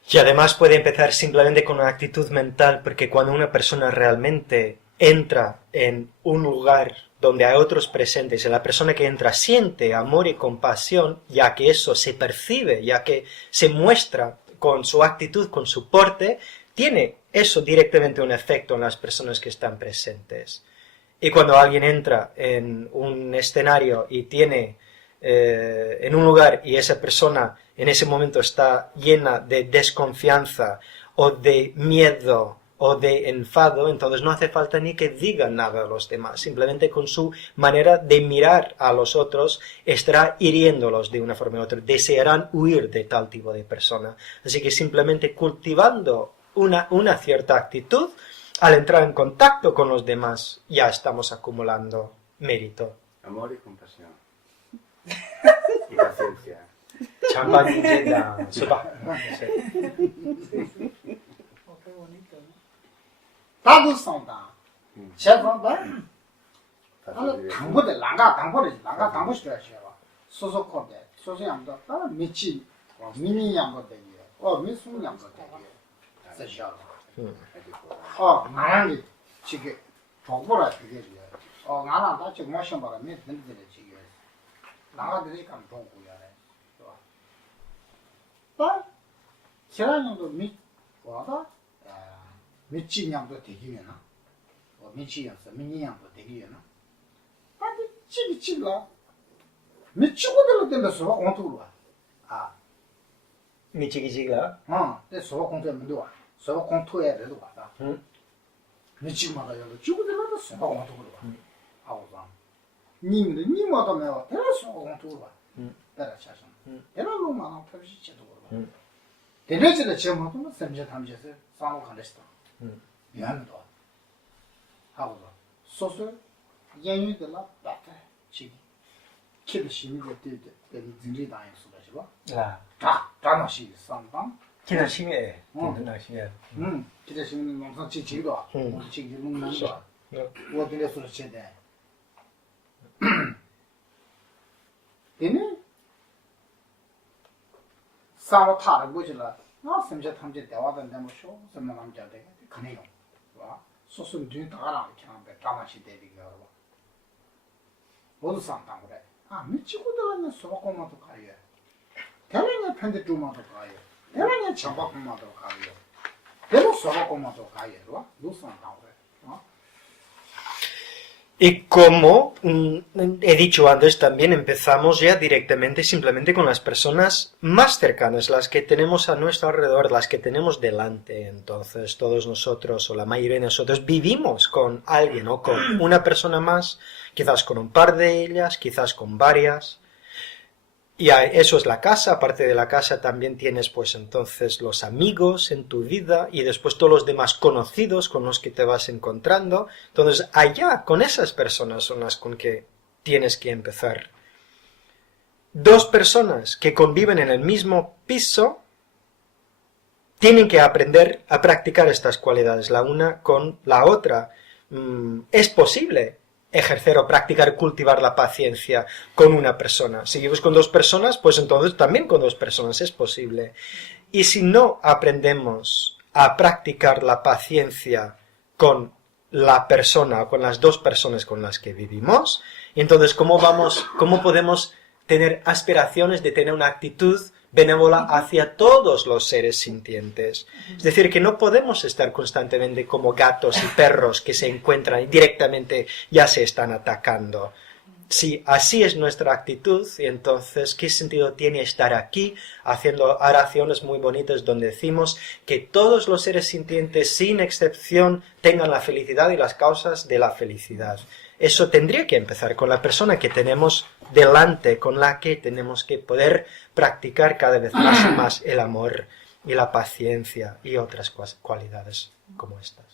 Y además puede empezar simplemente con una actitud mental, porque cuando una persona realmente entra en un lugar donde hay otros presentes y la persona que entra siente amor y compasión, ya que eso se percibe, ya que se muestra con su actitud, con su porte, tiene eso directamente un efecto en las personas que están presentes. Y cuando alguien entra en un escenario y tiene en un lugar y esa persona en ese momento está llena de desconfianza o de miedo o de enfado, entonces no hace falta ni que digan nada a los demás, simplemente con su manera de mirar a los otros estará hiriéndolos de una forma u otra, desearán huir de tal tipo de persona. Así que simplemente cultivando una cierta actitud, al entrar en contacto con los demás ya estamos acumulando mérito. Amor y compasión. Y paciencia. Champán y llega. Sopa. Sí. Oh, qué bonito, ¿no? chigla. Me chugodello della sua controllo. Ah, 미치기지라. 내 sua controllo. Sua controllo 되도 왔다. me chig마다 여기 chugodello sua controllo. 하고서. 님마다 내가 대라 sua controllo. 대라 차선. 대라 로마나 표시 제도 그러. 대내지의 제목은 semje 탐제서 상호 관리스다. 미안도. 하고서. 소소 연유들라 바타 치 키도 심이게 되게 진리 당해 수가지고 아, 다나시 상방 키는 심해. 키는 심해. 키도 심은 농사 지지도 지지는 농사 어디에 소리 쳐대 되네 사로 타를 보지라 나 semje 탐제 대화던 데뭐 쇼 sem나 남자 되게 그네요 와 소소는 뒤에 다가라 이렇게 다나시 되게 여러분 모두 상담 그래. 아, 미치고들었네 소박고마도 가요. 대량의 편대 주마도 가요. 대량의 정박고마도 가요. 대로 소박고마도 가요. 너 상담 그래. Y como he dicho antes, también empezamos ya directamente simplemente con las personas más cercanas, las que tenemos a nuestro alrededor, las que tenemos delante. Entonces todos nosotros o la mayoría de nosotros vivimos con alguien o con una persona más, quizás con un par de ellas, quizás con varias. Y eso es la casa. Aparte de la casa también tienes pues entonces los amigos en tu vida y después todos los demás conocidos con los que te vas encontrando. Entonces allá con esas personas son las con que tienes que empezar. Dos personas que conviven en el mismo piso tienen que aprender a practicar estas cualidades la una con la otra. Es posible ejercer o practicar, cultivar la paciencia con una persona. Si vives con dos personas, pues entonces también con dos personas es posible. Y si no aprendemos a practicar la paciencia con la persona o con las dos personas con las que vivimos, entonces ¿cómo podemos tener aspiraciones de tener una actitud benévola hacia todos los seres sintientes? Es decir, que no podemos estar constantemente como gatos y perros que se encuentran y directamente ya se están atacando. Si así es nuestra actitud, entonces, ¿qué sentido tiene estar aquí haciendo oraciones muy bonitas donde decimos que todos los seres sintientes, sin excepción, tengan la felicidad y las causas de la felicidad? Eso tendría que empezar con la persona que tenemos delante, con la que tenemos que poder practicar cada vez más y más el amor y la paciencia y otras cualidades como estas.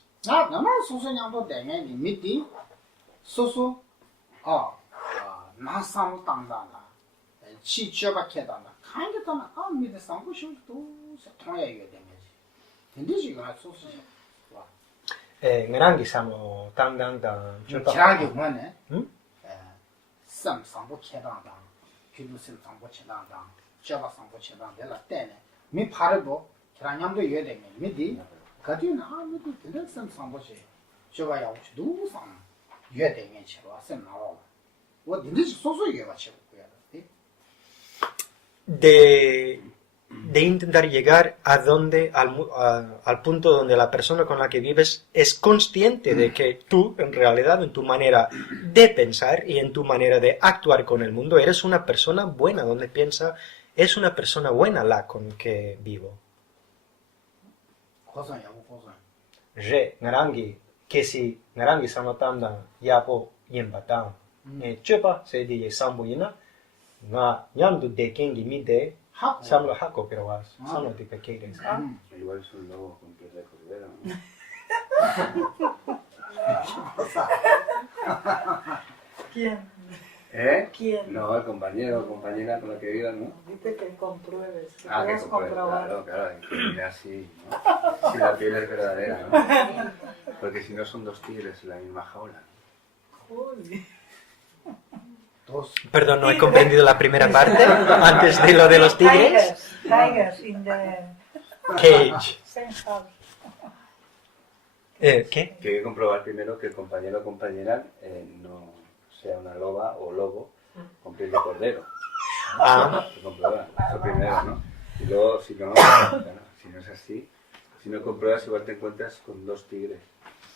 Ngerangi samo tangdangdang 지라기 뭐네? 쌈 상보 che당당, 피두실 상보 che당당, 저바 상보 che당 내가 때네. 미 파르보 기라냠도 여되네. 미디 가디나 미디 근데 쌈 상보시. 저바야 혹시 누구상 여되네 치와 쌈 나와. 뭐 딘지 소소 여바 치고 그야. De intentar llegar al punto donde la persona con la que vives es consciente de que tú, en realidad, en tu manera de pensar y en tu manera de actuar con el mundo, eres una persona buena, donde piensa, es una persona buena la con que vivo. Re, ngarangi, que si ngarangi sanotanda yapo yembatang, chepa se diye sambo yina, nga nyamdu de kengi mide, Samlo Jaco, pero vas. Samlo de pequeños. Igual es un lobo con pies de cordero, ¿no? ¿Quién? ¿Eh? ¿Quién? No, el compañero o compañera con la que viva, ¿no? Dice que compruebes, que Que puedas compruebe, comprobar. claro, hay que mirar si, ¿no? Si la piel es verdadera, ¿no? Porque si no son dos tigres en la misma jaula. Joder. Perdón, no he comprendido la primera parte, antes de lo de los tigres. Tigers in the Cage. same house. ¿Qué? Que hay que comprobar primero que el compañero o compañera no sea una loba o lobo con piel de cordero. Ah, Se comprueba, eso primero, ¿no? Y luego, si no, claro, si no es así, si no compruebas, igual te encuentras con dos tigres.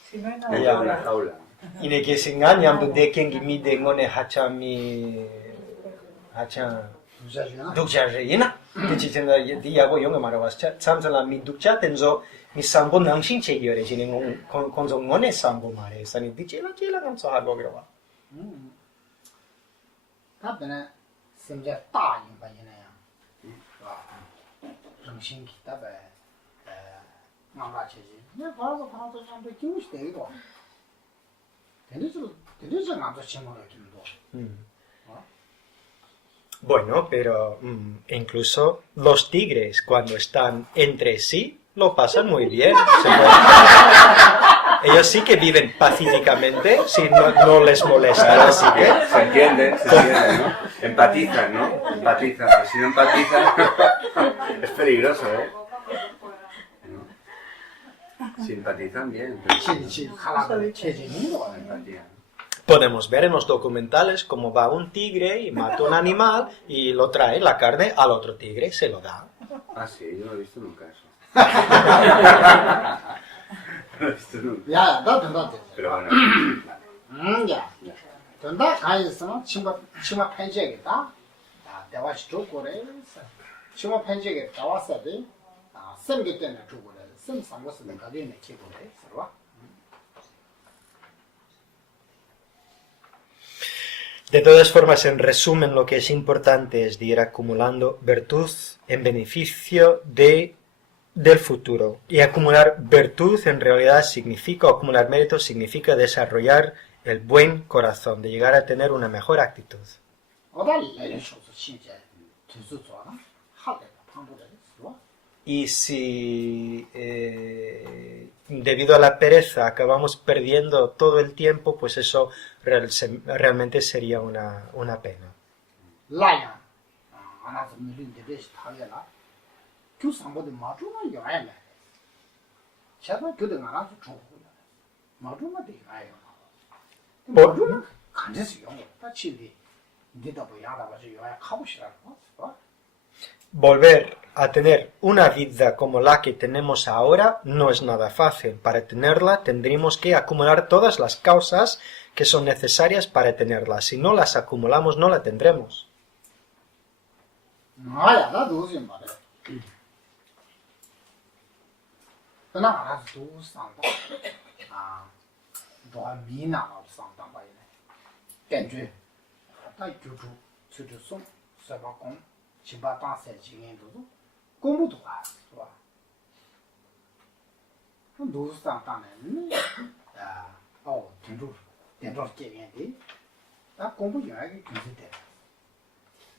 Si no hay nada dentro de una fuera. jaula. Y de que se engañan de quien mide ngone hachami hacha 무자주나 dukcha reina que chichenda dia go yong maro was chamsala mi dukcha tenzo mi sambo nangshin che yore jine konzo ngone sambo mare sani dichela chela ngam so hago gro 답변에 심지어 다인 바이네요. 와. 정신기 답에 망가지지. 내가 바로 좀더 기우시 되고. 되는지 나도 심어를 김도. Bueno, pero incluso los tigres cuando están entre sí lo pasan muy bien. Ellos sí que viven pacíficamente, si no les molesta, así que... Se entienden, ¿no? Empatizan, ¿no? Empatizan. Pero si no empatizan, es peligroso, ¿eh? ¿No? Si empatizan bien. 체지 하라고 체지는 거. Empatía. Podemos ver en los documentales cómo va un tigre y mata un animal y lo trae la carne al otro tigre y se lo da. Ah, sí, yo no he visto nunca eso. No lo he visto nunca. 야, 나 된다. Pero bueno, 야. 된다. 가있으면 치마 편지하겠다. 야, 대화시 주고 그래. 치마 편지하겠다 왔어 돼. 아, 쌤게 때문에 주고 그래. 쌤 상고스는 가리네 키고 그래. 서로. De todas formas, en resumen, lo que es importante es de ir acumulando virtud en beneficio del futuro. Y acumular virtud en realidad significa, acumular méritos significa desarrollar el buen corazón, de llegar a tener una mejor actitud. Y si debido a la pereza acabamos perdiendo todo el tiempo, pues eso realmente sería una pena. Volver a tener una vida como la que tenemos ahora no es nada fácil. Para tenerla tendríamos que acumular todas las causas que son necesarias para tenerla. Si no las acumulamos, no la tendremos. 공부도 와. 노스당 땅에 된도 깨겠는데. 나 공부 여행이 괜찮대.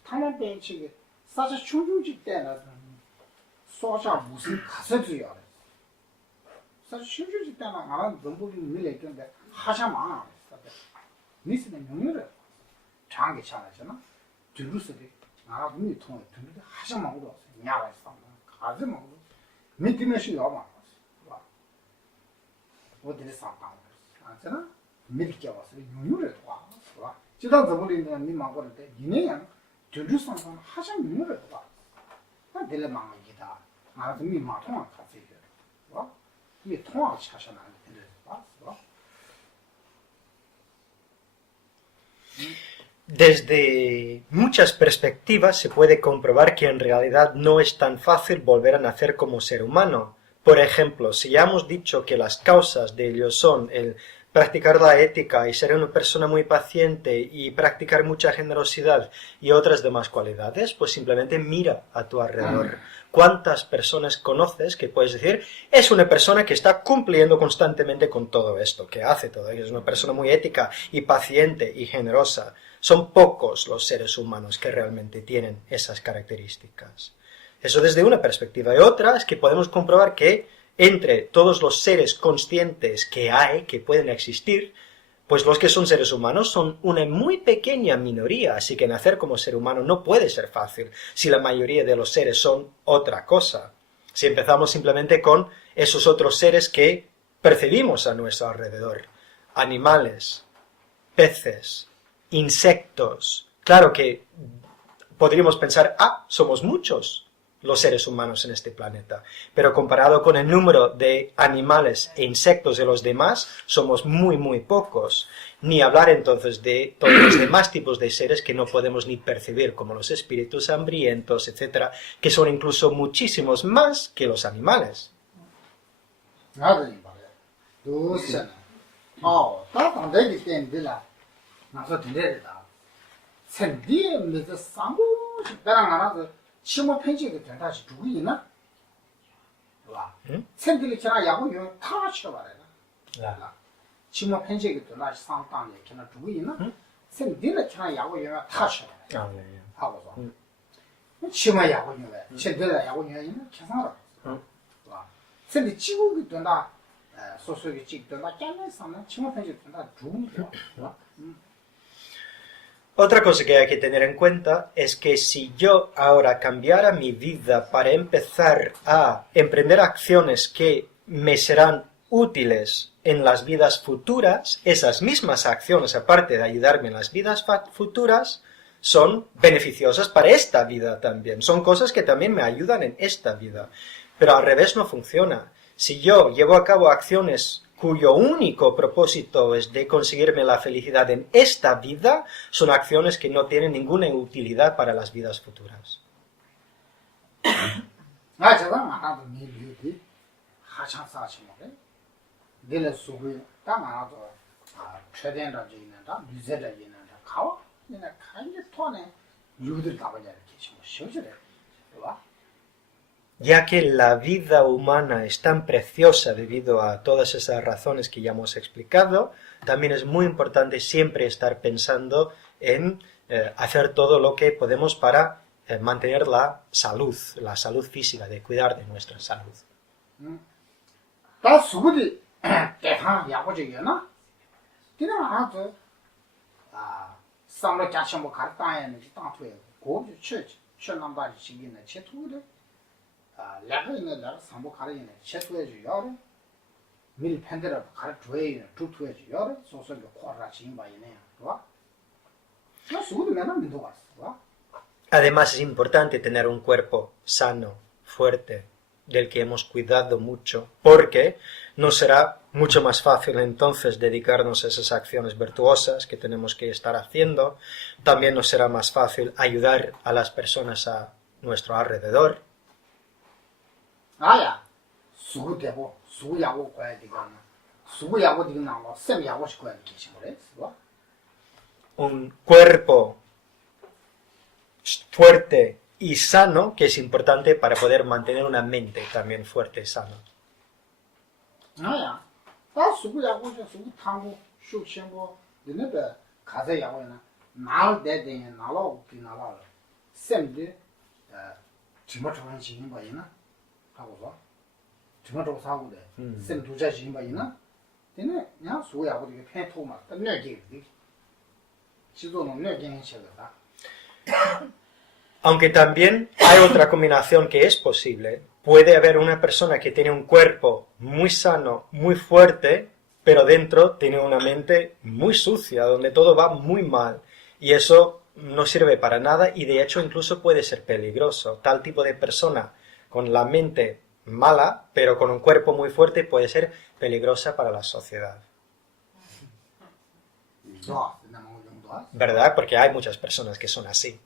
타는 벤치게 사실 충분히 때나 소자 무슨 가서도요. 사실 충분히 때나 나는 전부 밀려 있던데 하자 많아. 니스는 명료를 장게 차잖아. 줄루스데 나라 분이 통해 근데 하자 먹어도 야가 있어. 가지 먹어. 밑에면서 여봐. 와. 어디에 상담. 알잖아. 밀게 와서 유유를 와. 와. 지단 저버리는 니 망고를 때 이내야 줄루 상담 하자 유유를 와. 나 들려 망기다. 나도 미 마통아 같이 해. 와. 미 통화 차셔나 근데 와. 와. Desde muchas perspectivas se puede comprobar que en realidad no es tan fácil volver a nacer como ser humano. Por ejemplo, si ya hemos dicho que las causas de ello son el practicar la ética y ser una persona muy paciente y practicar mucha generosidad y otras demás cualidades, pues simplemente mira a tu alrededor. ¿Cuántas personas conoces que puedes decir es una persona que está cumpliendo constantemente con todo esto, que hace todo ello, es una persona muy ética y paciente y generosa? Son pocos los seres humanos que realmente tienen esas características. Eso desde una perspectiva. Y otra es que podemos comprobar que entre todos los seres conscientes que hay, que pueden existir, pues los que son seres humanos son una muy pequeña minoría, así que nacer como ser humano no puede ser fácil si la mayoría de los seres son otra cosa. Si empezamos simplemente con esos otros seres que percibimos a nuestro alrededor, animales, peces, insectos, claro que podríamos pensar, somos muchos, los seres humanos en este planeta. Pero comparado con el número de animales e insectos de los demás, somos muy, muy pocos. Ni hablar entonces de todos los demás tipos de seres que no podemos ni percibir, como los espíritus hambrientos, etc., que son incluso muchísimos más que los animales. 치모 편집이 된다시 주의나 와 센들이 지나 야구요 다 쳐봐라 치모 편집이 된다시 상당히 지나 주의나 센들이 지나 야구요 다 쳐봐라 하고서 치모 야구요 센들이 야구요 있는 계산하라 와 센들이 치고기 된다 소소기 찍든다 짠내서는 치모 편집이 된다 주의나 와 Otra cosa que hay que tener en cuenta es que si yo ahora cambiara mi vida para empezar a emprender acciones que me serán útiles en las vidas futuras, esas mismas acciones, aparte de ayudarme en las vidas futuras, son beneficiosas para esta vida también. Son cosas que también me ayudan en esta vida. Pero al revés no funciona. Si yo llevo a cabo acciones cuyo único propósito es de conseguirme la felicidad en esta vida, son acciones que no tienen ninguna utilidad para las vidas futuras. Ya que la vida humana es tan preciosa debido a todas esas razones que ya hemos explicado, también es muy importante siempre estar pensando en hacer todo lo que podemos para mantener la salud física, de cuidar de nuestra salud. Además es importante tener un cuerpo sano, fuerte, del que hemos cuidado mucho, porque nos será mucho más fácil entonces dedicarnos a esas acciones virtuosas que tenemos que estar haciendo. También nos será más fácil ayudar a las personas a nuestro alrededor. Un cuerpo fuerte y sano que es importante para poder mantener una mente también fuerte y sana. Aunque también hay otra combinación que es posible. Puede haber una persona que tiene un cuerpo muy sano, muy fuerte, pero dentro tiene una mente muy sucia, donde todo va muy mal. Y eso no sirve para nada y de hecho incluso puede ser peligroso. Tal tipo de persona con la mente mala, pero con un cuerpo muy fuerte, puede ser peligrosa para la sociedad. ¿Verdad? Porque hay muchas personas que son así.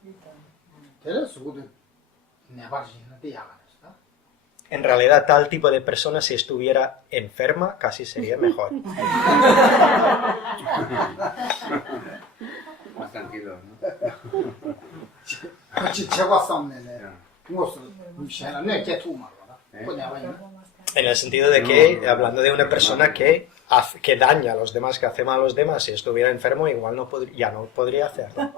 En realidad, tal tipo de persona, si estuviera enferma, casi sería mejor. Más tranquilo, ¿no? En el sentido de que, hablando de una persona que daña a los demás, que hace mal a los demás, si estuviera enfermo, igual ya no podría hacerlo.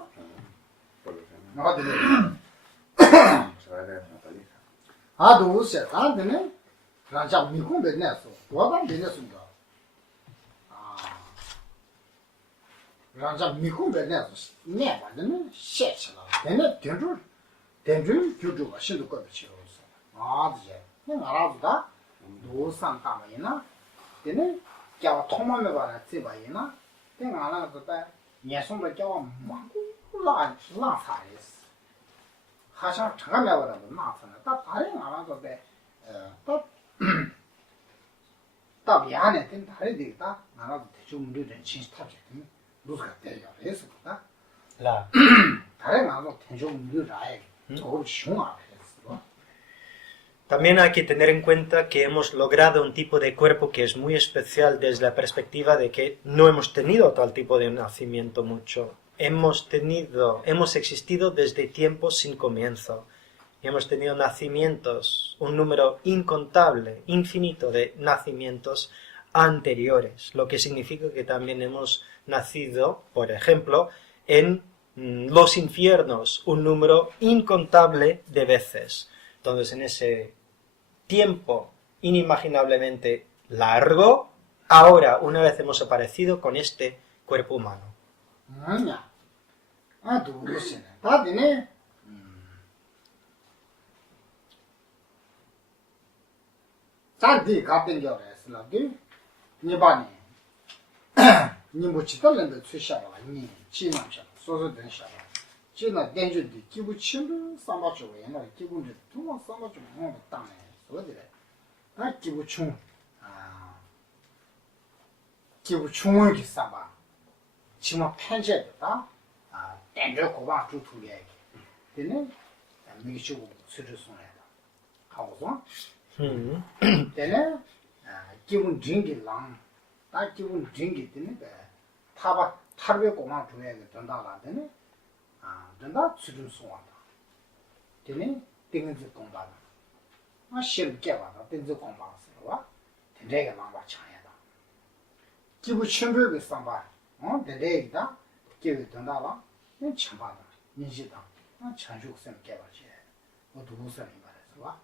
가장 장가매버라도 나서는 딱 다른 알아도 딱 미안해 된 다른 데다 나라도 대충 우리는 진짜 타지 누가 때려 해서 그다 La, 다른 알아도 대충 우리를 아예 조금 쉬워 했어. también hay que tener en cuenta que hemos logrado un tipo de cuerpo que es muy especial desde la perspectiva de que no hemos tenido tal tipo de nacimiento mucho. Hemos existido desde tiempos sin comienzo. Y hemos tenido nacimientos, un número incontable, infinito de nacimientos anteriores, lo que significa que también hemos nacido, por ejemplo, en los infiernos, un número incontable de veces. Entonces, en ese tiempo inimaginablemente largo, ahora, una vez hemos aparecido con este cuerpo humano. 아니야. 아, 누구시네. 다 되네. 자디 같은 겨 그랬을라도 니바니. 니 뭐치달는데 취샤가 니 지나셔. 소소된 샤. 지나 된주디 기부 친구 삼바죠. 옛날에 기분이 두번 삼바죠. 뭐 땅에. 소리래. 아, 기부 충. 아. 기부 충을 기싸봐. 지금 편제다. 아, 땡저 고방 주투게. 되네. 미기 주고 수를 손해다. 하고서 되네. 아, 기분 징기랑 딱 기분 징기 되네. 타바 타르베 고방 주에 된다라 되네. 아, 된다 수를 손하다. 되네. 땡저 공바다. 아, 쉽게 봐도 땡저 공바스와 되게 많아 차야다. 기분 첨부의 상바 대대이다 기회 된다라 참바다 인지다 chanjuksen 개발지 두부선이 말해서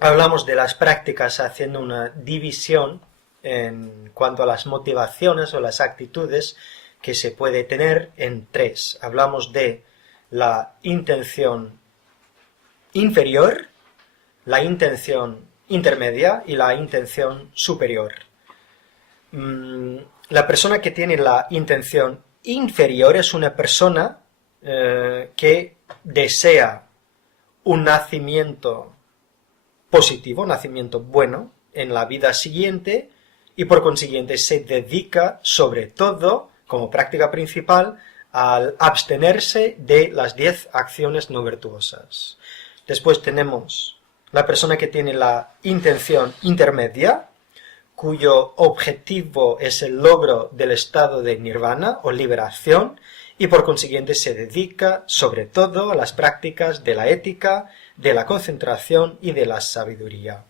Hablamos de las prácticas haciendo una división en cuanto a las motivaciones o las actitudes que se puede tener en tres. Hablamos de la intención inferior, la intención intermedia y la intención superior. La persona que tiene la intención inferior es una persona que desea un nacimiento positivo, un nacimiento bueno en la vida siguiente y por consiguiente se dedica sobre todo como práctica principal al abstenerse de las 10 acciones no virtuosas. Después tenemos la persona que tiene la intención intermedia, cuyo objetivo es el logro del estado de nirvana o liberación y por consiguiente se dedica sobre todo a las prácticas de la ética, de la concentración y de la sabiduría.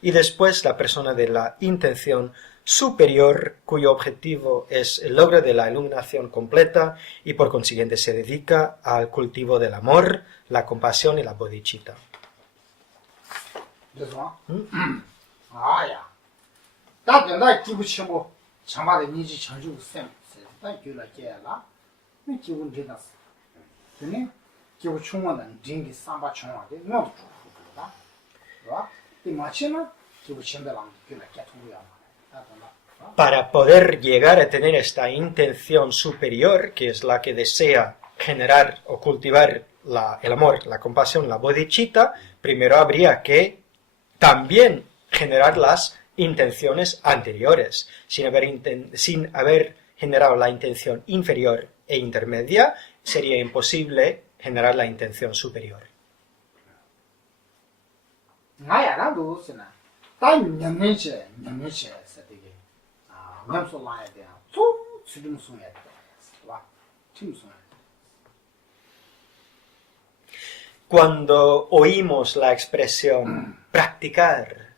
Y después la persona de la intención superior, cuyo objetivo es el logro de la iluminación completa y por consiguiente se dedica al cultivo del amor, la compasión y la bodhicitta. 아야. 다들 기분 첨부 참마다 니지 chanju 셈. 다 줄라 깨라. 니 기분 되다스. 되네. 기분 충만한 딩기 삼바 충만데 너도 좋다. 봐. 이 마치나 기분 첨배랑 줄라 깨통이야. Para poder llegar a tener esta intención superior, que es la que desea generar o cultivar el amor, la compasión, la bodhicitta, primero habría que también generar las intenciones anteriores. Sin haber generado la intención inferior e intermedia, sería imposible generar la intención superior. Cuando oímos la expresión practicar,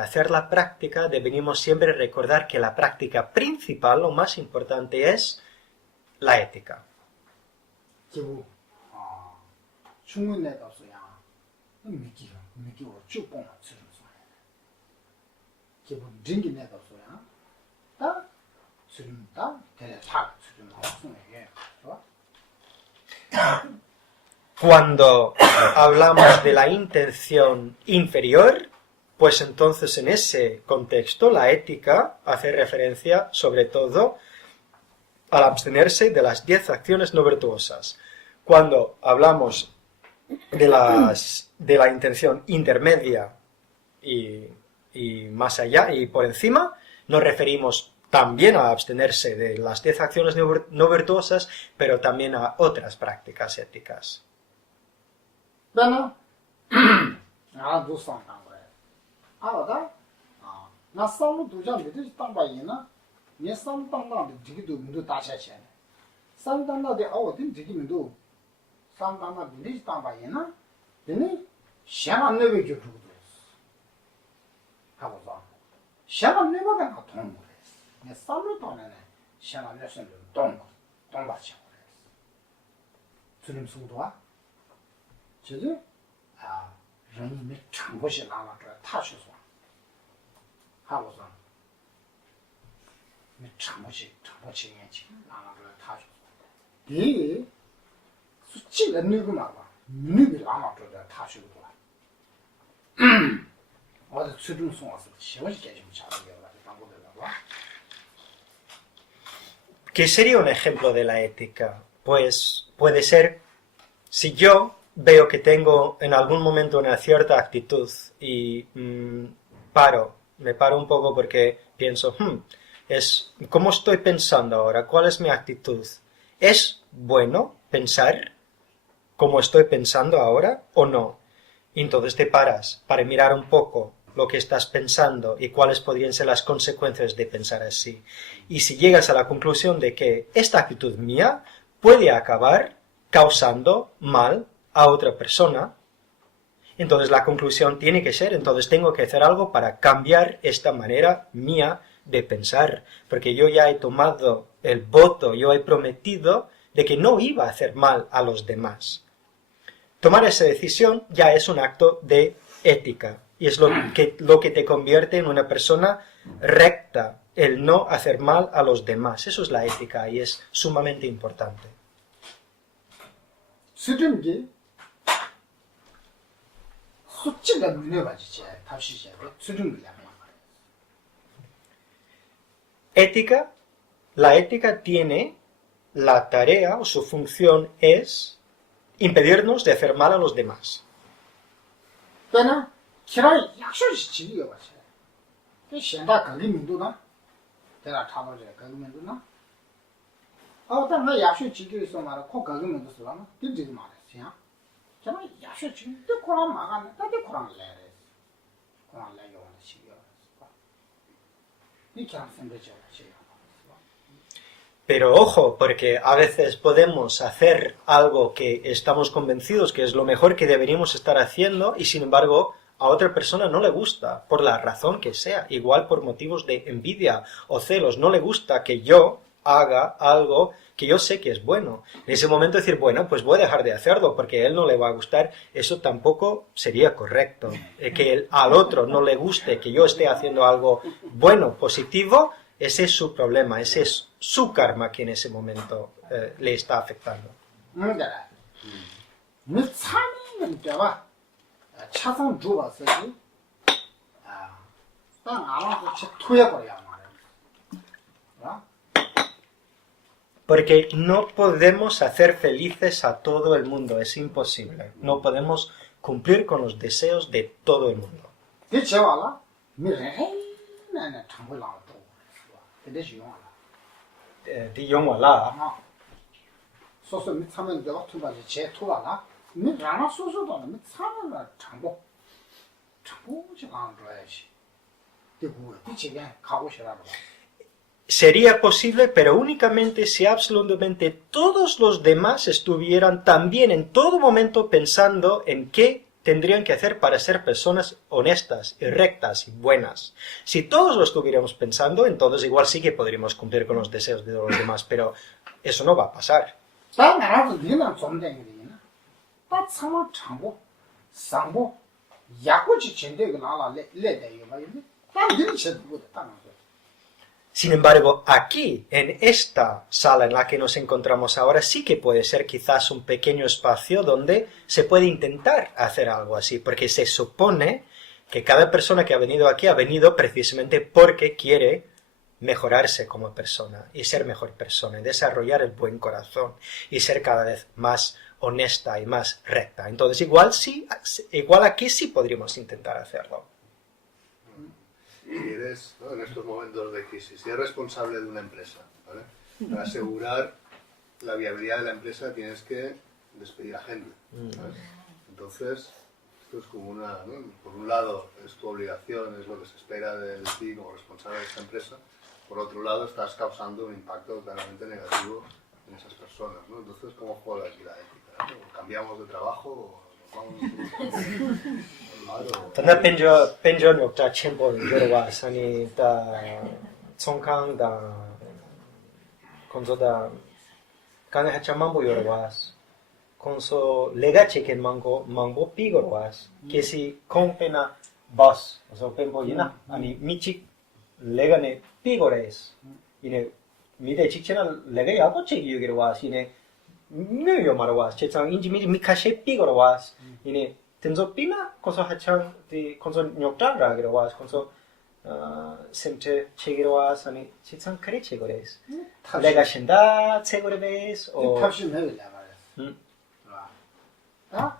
hacer la práctica, debemos siempre recordar que la práctica principal, lo más importante, es la ética. Cuando hablamos de la intención inferior, pues entonces en ese contexto la ética hace referencia sobre todo al abstenerse de las 10 acciones no virtuosas. Cuando hablamos de la intención intermedia y más allá y por encima, nos referimos también a abstenerse de las 10 acciones no virtuosas, pero también a otras prácticas éticas. Bueno, ahora tú son tan bueno. Ahora, na solo tú ya me dices tan bueno, ni solo tan tan de这个都没有打下去，上当那的我的这个没有，上当那的你当白人呢，人呢，想到那个就住的，还不错，想到那个干个痛苦的，你上了当然呢，想到那是痛苦，痛把钱的，这种速度啊。其实人没撑不起来了，这他去说，还不说，没撑不起年轻，拿了这他去说，第是这个那个嘛吧，那个拿了这他去说，我的初中送我是希望是干什么下的了，当不得了吧。¿Qué sería un ejemplo de la ética? Pues puede ser si yo veo que tengo en algún momento una cierta actitud y me paro un poco porque pienso, ¿cómo estoy pensando ahora? ¿Cuál es mi actitud? ¿Es bueno pensar como estoy pensando ahora o no? Y entonces te paras para mirar un poco lo que estás pensando y cuáles podrían ser las consecuencias de pensar así. Y si llegas a la conclusión de que esta actitud mía puede acabar causando mal a otra persona, entonces la conclusión tiene que ser, entonces tengo que hacer algo para cambiar esta manera mía de pensar, porque yo ya he tomado el voto, yo he prometido de que no iba a hacer mal a los demás. Tomar esa decisión ya es un acto de ética, y es lo que te convierte en una persona recta, el no hacer mal a los demás. Eso es la ética y es sumamente importante. Ética, la ética tiene la tarea o su función es impedirnos de hacer mal a los demás. Pero ojo, porque a veces podemos hacer algo que estamos convencidos que es lo mejor que deberíamos estar haciendo y sin embargo a otra persona no le gusta, por la razón que sea, igual por motivos de envidia o celos, no le gusta que yo haga algo que yo sé que es bueno. En ese momento decir, bueno, pues voy a dejar de hacerlo porque a él no le va a gustar, eso tampoco sería correcto. Que al otro no le guste que yo esté haciendo algo bueno, positivo, ese es su problema, ese es su karma que en ese momento le está afectando. Porque no podemos hacer felices a todo el mundo, es imposible. No podemos cumplir con los deseos de todo el mundo. Sería posible, pero únicamente si absolutamente todos los demás estuvieran también en todo momento pensando en qué tendrían que hacer para ser personas honestas y rectas y buenas. Si todos lo estuviéramos pensando, entonces igual sí que podríamos cumplir con los deseos de los demás, pero eso no va a pasar. Sin embargo, aquí, en esta sala en la que nos encontramos ahora, sí que puede ser quizás un pequeño espacio donde se puede intentar hacer algo así, porque se supone que cada persona que ha venido aquí ha venido precisamente porque quiere mejorarse como persona y ser mejor persona, y desarrollar el buen corazón y ser cada vez más honesta y más recta. Entonces, igual aquí sí podríamos intentar hacerlo. Si eres, ¿no?, en estos momentos de crisis, si eres responsable de una empresa, ¿vale?, para asegurar la viabilidad de la empresa tienes que despedir a gente, ¿sabes? Entonces, esto es como una, ¿no?, por un lado es tu obligación, es lo que se espera de ti como responsable de esta empresa, por otro lado estás causando un impacto claramente negativo en esas personas, ¿no? Entonces, ¿cómo juega aquí la ética, ¿no? ¿Cambiamos de trabajo o nos vamos? Tanda penjo nyokta chenpo yorwa sani da tsongkang da konzo da kane hacha mambo yorwas konzo lega cheken mambo pigorwas kesi kompena bus so penpo yina ani michik lega ne pigores ine mide chikchena lega yago cheki yogirwas ine myo marwas chetsang inji mikashe pigorwas ine tenzo pina konso hachang di konso nyokta ragirowas konso semte chegirowas ani chitsang kare chegores lega shinda chegorebes o 탑시 매일 나가요. 아?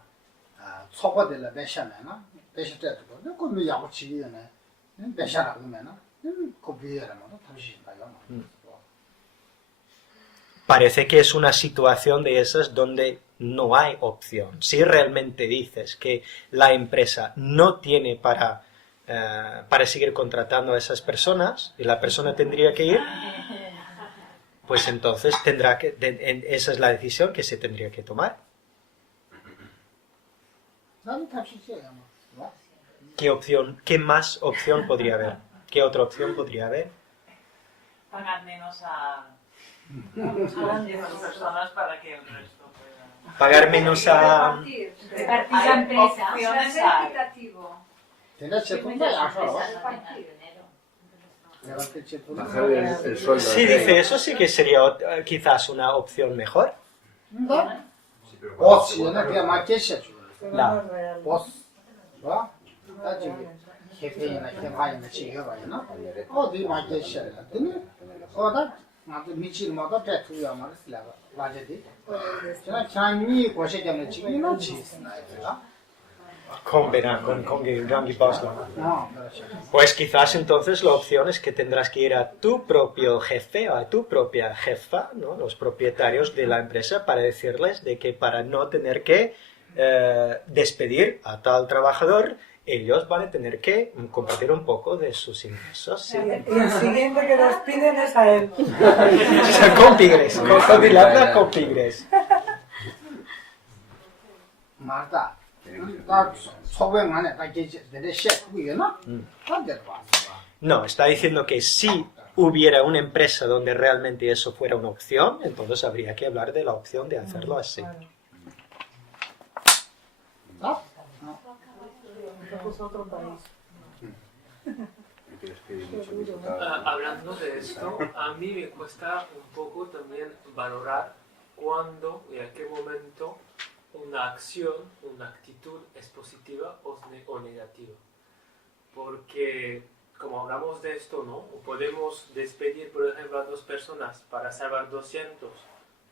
초과될 배샤면은 배샤 때도 그거 야고 치기네. 배샤라 그러면은 그 비에라면 탑시 나요. Parece que es una situación de esas donde no hay opción. Si realmente dices que la empresa no tiene para seguir contratando a esas personas y la persona tendría que ir, pues entonces esa es la decisión que se tendría que tomar. ¿Qué más opción podría haber? ¿Qué otra opción podría haber? Pagar menos a las personas para que el resto pueda... Pagar menos a... Repartir la empresa. Opciones Ser hay. equitativo. Bajar el sueldo. Si dice eso, sí que sería quizás una opción mejor. 보스 얘네 마켓이야. No. 보스. 봐. 나중에 개페이나 개파이나 지겨봐요. 어디 마켓이야. 근데 어다 나도 미치마다 대투야 말이야. 맞지? 제가 장미 고시 때문에 지금은 지스나요. Con Rangi Basla. 아, 그렇죠. Pues quizás entonces la opción es que tendrás que ir a tu propio jefe o a tu propia jefa, ¿no?, los propietarios de la empresa, para decirles de que para no tener que despedir a tal trabajador, ellos van a tener que compartir un poco de sus ingresos. Sí. Y el siguiente que nos piden es a él. Con pigres, con pigres. 맞다. 딱 소변 안에 딱 이제 셰프이나? 근데 No, está diciendo que si hubiera una empresa donde realmente eso fuera una opción, entonces habría que hablar de la opción de hacerlo así. Es otro país. Hablando de esto, a mí me cuesta un poco también valorar cuándo y a qué momento una acción, una actitud es positiva o negativa. Porque, como hablamos de esto, ¿no?, podemos despedir, por ejemplo, a 2 personas para salvar 200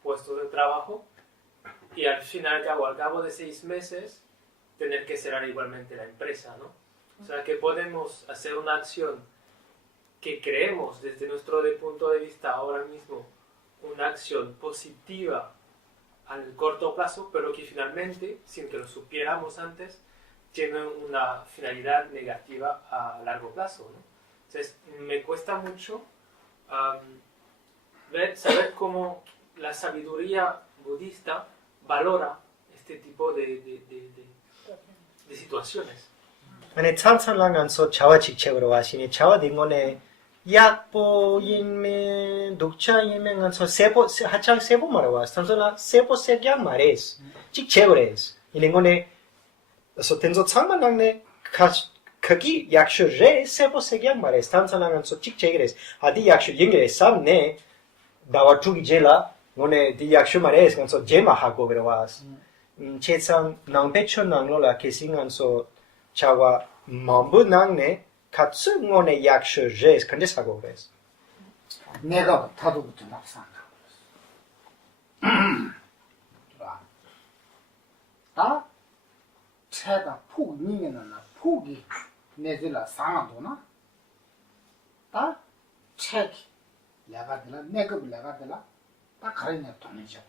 puestos de trabajo y al final, al cabo de 6 meses, tener que cerrar igualmente la empresa, ¿no? O sea, que podemos hacer una acción que creemos desde nuestro punto de vista ahora mismo una acción positiva al corto plazo, pero que finalmente, sin que lo supiéramos antes, tiene una finalidad negativa a largo plazo, ¿no? Entonces, me cuesta mucho saber cómo la sabiduría budista valora este tipo de situaciones. 아니 찬찬랑안서 자와 직책으로 하시니 자와 딩원에 약보 인면 독차 인면안서 세보 하창 세보 말아와 산소나 세보 세기한 말에스 직책으로스 이링원에 so tenzo 창만랑네 거기 약쇼제 세보 세기한 말에스 찬찬랑안서 직책으로스 아디 약쇼 잉게 삼네 다와 투기 제라 원에 디 약쇼 말에스 간서 제마 하고 그러와스 체상 낭배초 낭로라 계싱안서 자와 mambu nangne katsu ngone yaksho jes kandes hagores 내가 타도부터 낙산다. 다 채다 폭 니게는 폭이 내질라 상하도나 다 책 내가들라 내가 내가들라 다 가리네 돈이죠.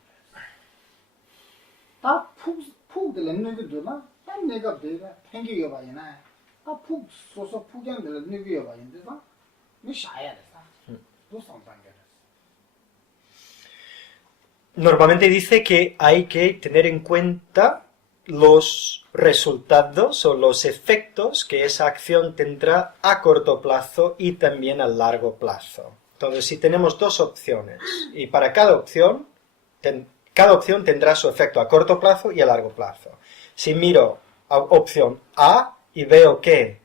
다 폭들 내게도나 다 내가 내가 팽기가 봐야나 다폭 소소 폭견들 내게 봐야는데서 뭐 샤야 돼서 또 상상해. Normalmente dice que hay que tener en cuenta los resultados o los efectos que esa acción tendrá a corto plazo y también a largo plazo. Entonces, si tenemos dos opciones y para cada opción tendrá su efecto a corto plazo y a largo plazo. Si miro a opción A y veo que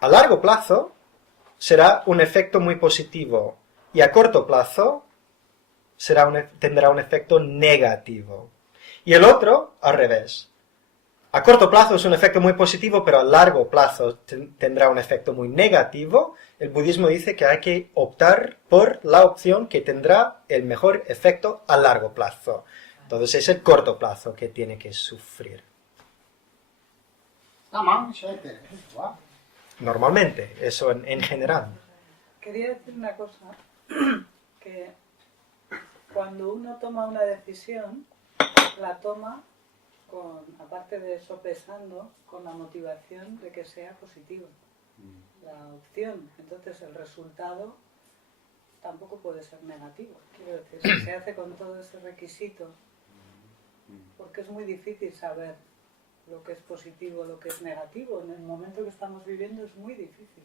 a largo plazo será un efecto muy positivo y a corto plazo tendrá un efecto negativo. Y el otro, al revés. A corto plazo es un efecto muy positivo, pero a largo plazo tendrá un efecto muy negativo. El budismo dice que hay que optar por la opción que tendrá el mejor efecto a largo plazo. Entonces es el corto plazo que tiene que sufrir. Normalmente, eso en general. Quería decir una cosa, que cuando uno toma una decisión, la toma aparte de sopesando, con la motivación de que sea positivo la opción. Entonces el resultado tampoco puede ser negativo. Quiero decir, si se hace con todo ese requisito, porque es muy difícil saber lo que es positivo, lo que es negativo. En el momento que estamos viviendo es muy difícil.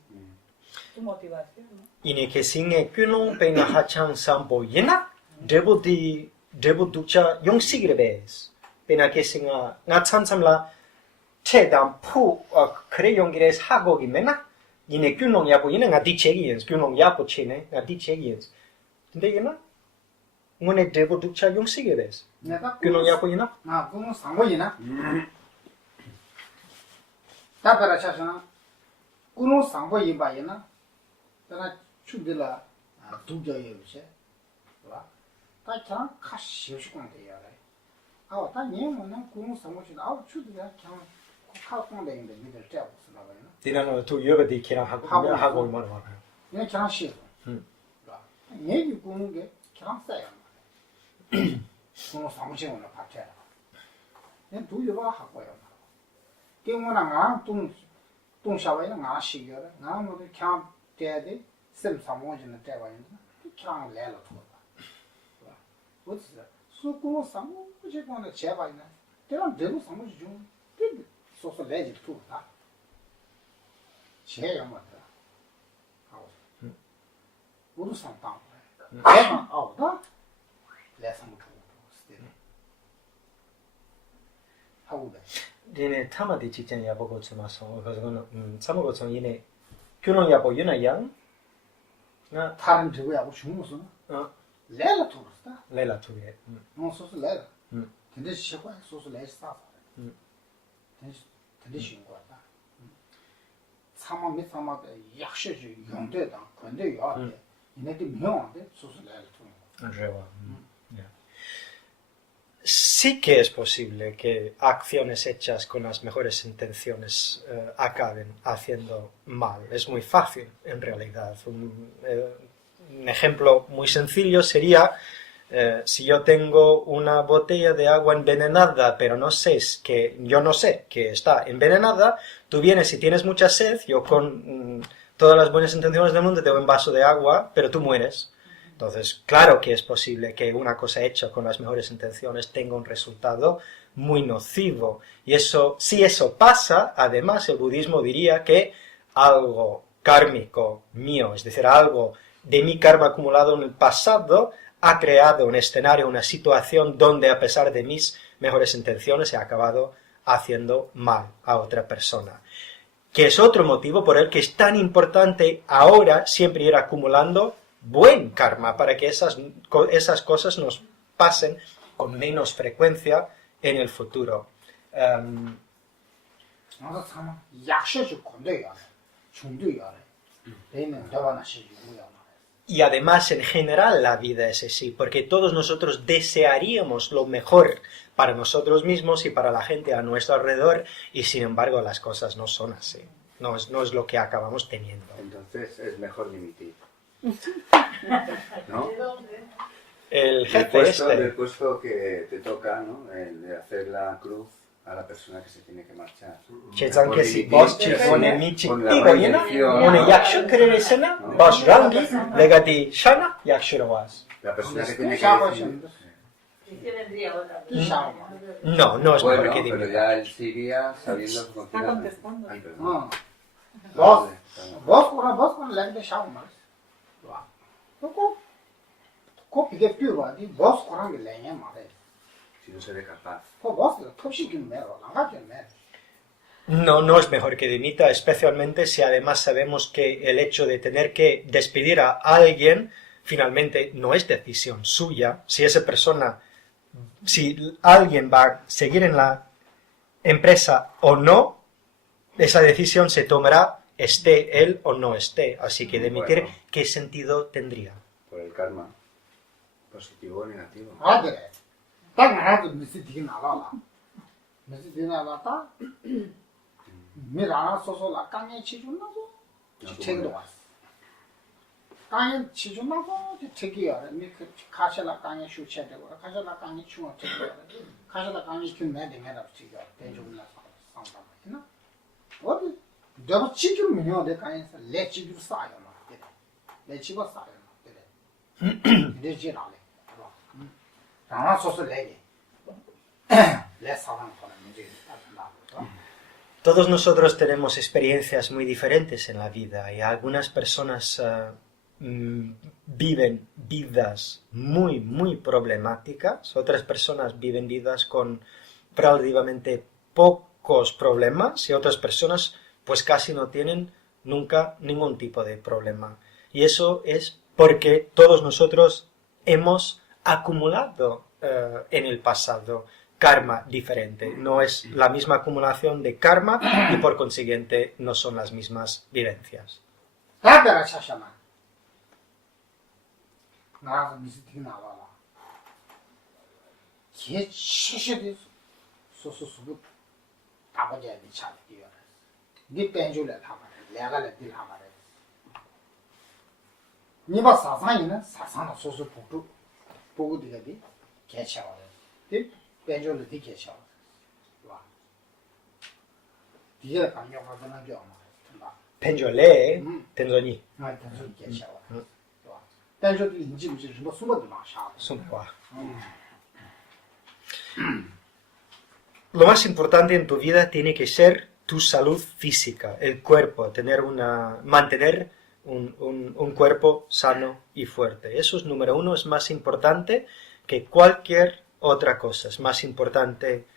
Tu motivación, ¿no? Y que sin kyunong pena hachang sampo yena, debo ducha yong sigrebes. Pena que sin nga chansamla chedan pu kre yongires hago gimena. Y ne kyunong yapo yena nga di chegiens, kyunong yapo chene nga di chegiens. 근데 yena ngone debo ducha yong sigrebes. kyunong yapo yena. 아, 그건 상고이나. 다베라 차잖아. 그는 상고이 바이나. 내가 추들라 두겨요, 그치? 봐. 다참 카시오시 건데요. 아, 다 니면은 그는 상고지. 아, 추들라 그냥 카운데인데 미들 떼고 쓰나 봐요. 디나노 두 여가 디키랑 하고 얼마나 많아요. 그냥 그냥 싫어. 봐. 얘기 꾸는 게 그냥 써요. 그는 상고지는 같아요. 그냥 두 여가 하고요. 경원아 동샤와이는 나 시겨라 나 모두 캬 때데 셈 사모지는 때와이는 캬 레로 토다 어디서 수고 사모지고는 제바이나 때랑 대로 사모지 좀 소소 레지 토다 제야 맞다 하고 모두 상담 내가 아우다 레슨 못 하고 돼 얘네 타마디 직전 야보고 좀 그래서 참고 좀 얘네 교론 야보 유나양 나 다른 저거하고 중무슨 레라 토르스다 레라 투게 뭐 소스 레라 근데 시고 소스 레 스타 근데 쉬운 거다 참아 미참아 약셔지 용되다 근데 야데 얘네들 명한데 소스 레라 토르 rewa. Sí que es posible que acciones hechas con las mejores intenciones acaben haciendo mal. Es muy fácil, en realidad. Un ejemplo muy sencillo sería, si yo tengo una botella de agua envenenada, pero yo no sé que está envenenada, tú vienes y tienes mucha sed, yo con todas las buenas intenciones del mundo te doy un vaso de agua, pero tú mueres. Entonces, claro que es posible que una cosa hecha con las mejores intenciones tenga un resultado muy nocivo. Y eso, si eso pasa, además el budismo diría que algo kármico mío, es decir, algo de mi karma acumulado en el pasado, ha creado un escenario, una situación donde a pesar de mis mejores intenciones he acabado haciendo mal a otra persona. Que es otro motivo por el que es tan importante ahora siempre ir acumulando buen karma, para que esas cosas nos pasen con menos frecuencia en el futuro. Y además, en general, la vida es así, porque todos nosotros desearíamos lo mejor para nosotros mismos y para la gente a nuestro alrededor, y sin embargo las cosas no son así. No es lo que acabamos teniendo. Entonces es mejor dimitir. ¿No? El jefe Del puesto que te toca, ¿no? El de hacer la cruz a la persona que se tiene que marchar. Chetan Por que si dimitir, vos sí, pone mi con la chico llena, intención, pone ¿no? yakshu kereresena, ¿No? vos rangi, legati shana, yakshu was. La persona que tiene que Shama, decir... Shama. No es mejor Bueno, que pero dimitir. ya él siría sabiendo su Está conciencia. contestando. Ay, perdón. Vos, Vale, vos con la de Shama. Copy de piba, di vos con la leña, madre. si no seré capaz. Vos, copy que me lo, la que me. No es mejor que dimita, especialmente si además sabemos que el hecho de tener que despedir a alguien finalmente no es decisión suya. Si alguien va a seguir en la empresa o no, esa decisión se tomará esté él o no esté. Así que dimitir, Bueno. ¿qué sentido tendría? Por el karma. Positivo o negativo. Madre. Tak marado me se digna la. Me se digna la ta. Mira, soso la caña chichuna. Chegdo was. Caña chichuna go, chegiya. Me kasha la caña shu chede go. Kasha la caña chu chede. Kasha la caña chu me de me da chiga. Tejo la samba. Na. 어디 내가 지금 미녀데 가인서 레치도 싸요 막 그래 레치가 싸요 막 그래 레치라래 봐 나나 소스 레게 레 사람 거는 문제 나 Todos nosotros tenemos experiencias muy diferentes en la vida y algunas personas viven vidas muy problemáticas, otras personas viven vidas con relativamente pocos problemas y otras personas pues casi no tienen nunca ningún tipo de problema. Y eso es porque todos nosotros hemos acumulado en el pasado karma diferente. No es la misma acumulación de karma y por consiguiente no son las mismas vivencias. 다다라 차샤마 나라서 미스틱 나와라 제 치시디 소소소부 아버지의 차비요 니 뺀줄래 하마래 내가래 딜 하마래 니바 사상이는 사상의 소소 복도 보고 되게 개차와래 디 뺀줄래 디 개차와 와 디에 강요하는 게 아마 Penjole, Tenzoni. 아, 단순히 개차와 와 뺀줄도 인지 무슨 뭐 숨어도 막 샤. Sumpua. Lo más importante en tu vida tiene que ser tu salud física, el cuerpo, mantener un cuerpo sano y fuerte. Eso es número uno, es más importante que cualquier otra cosa. Es más importante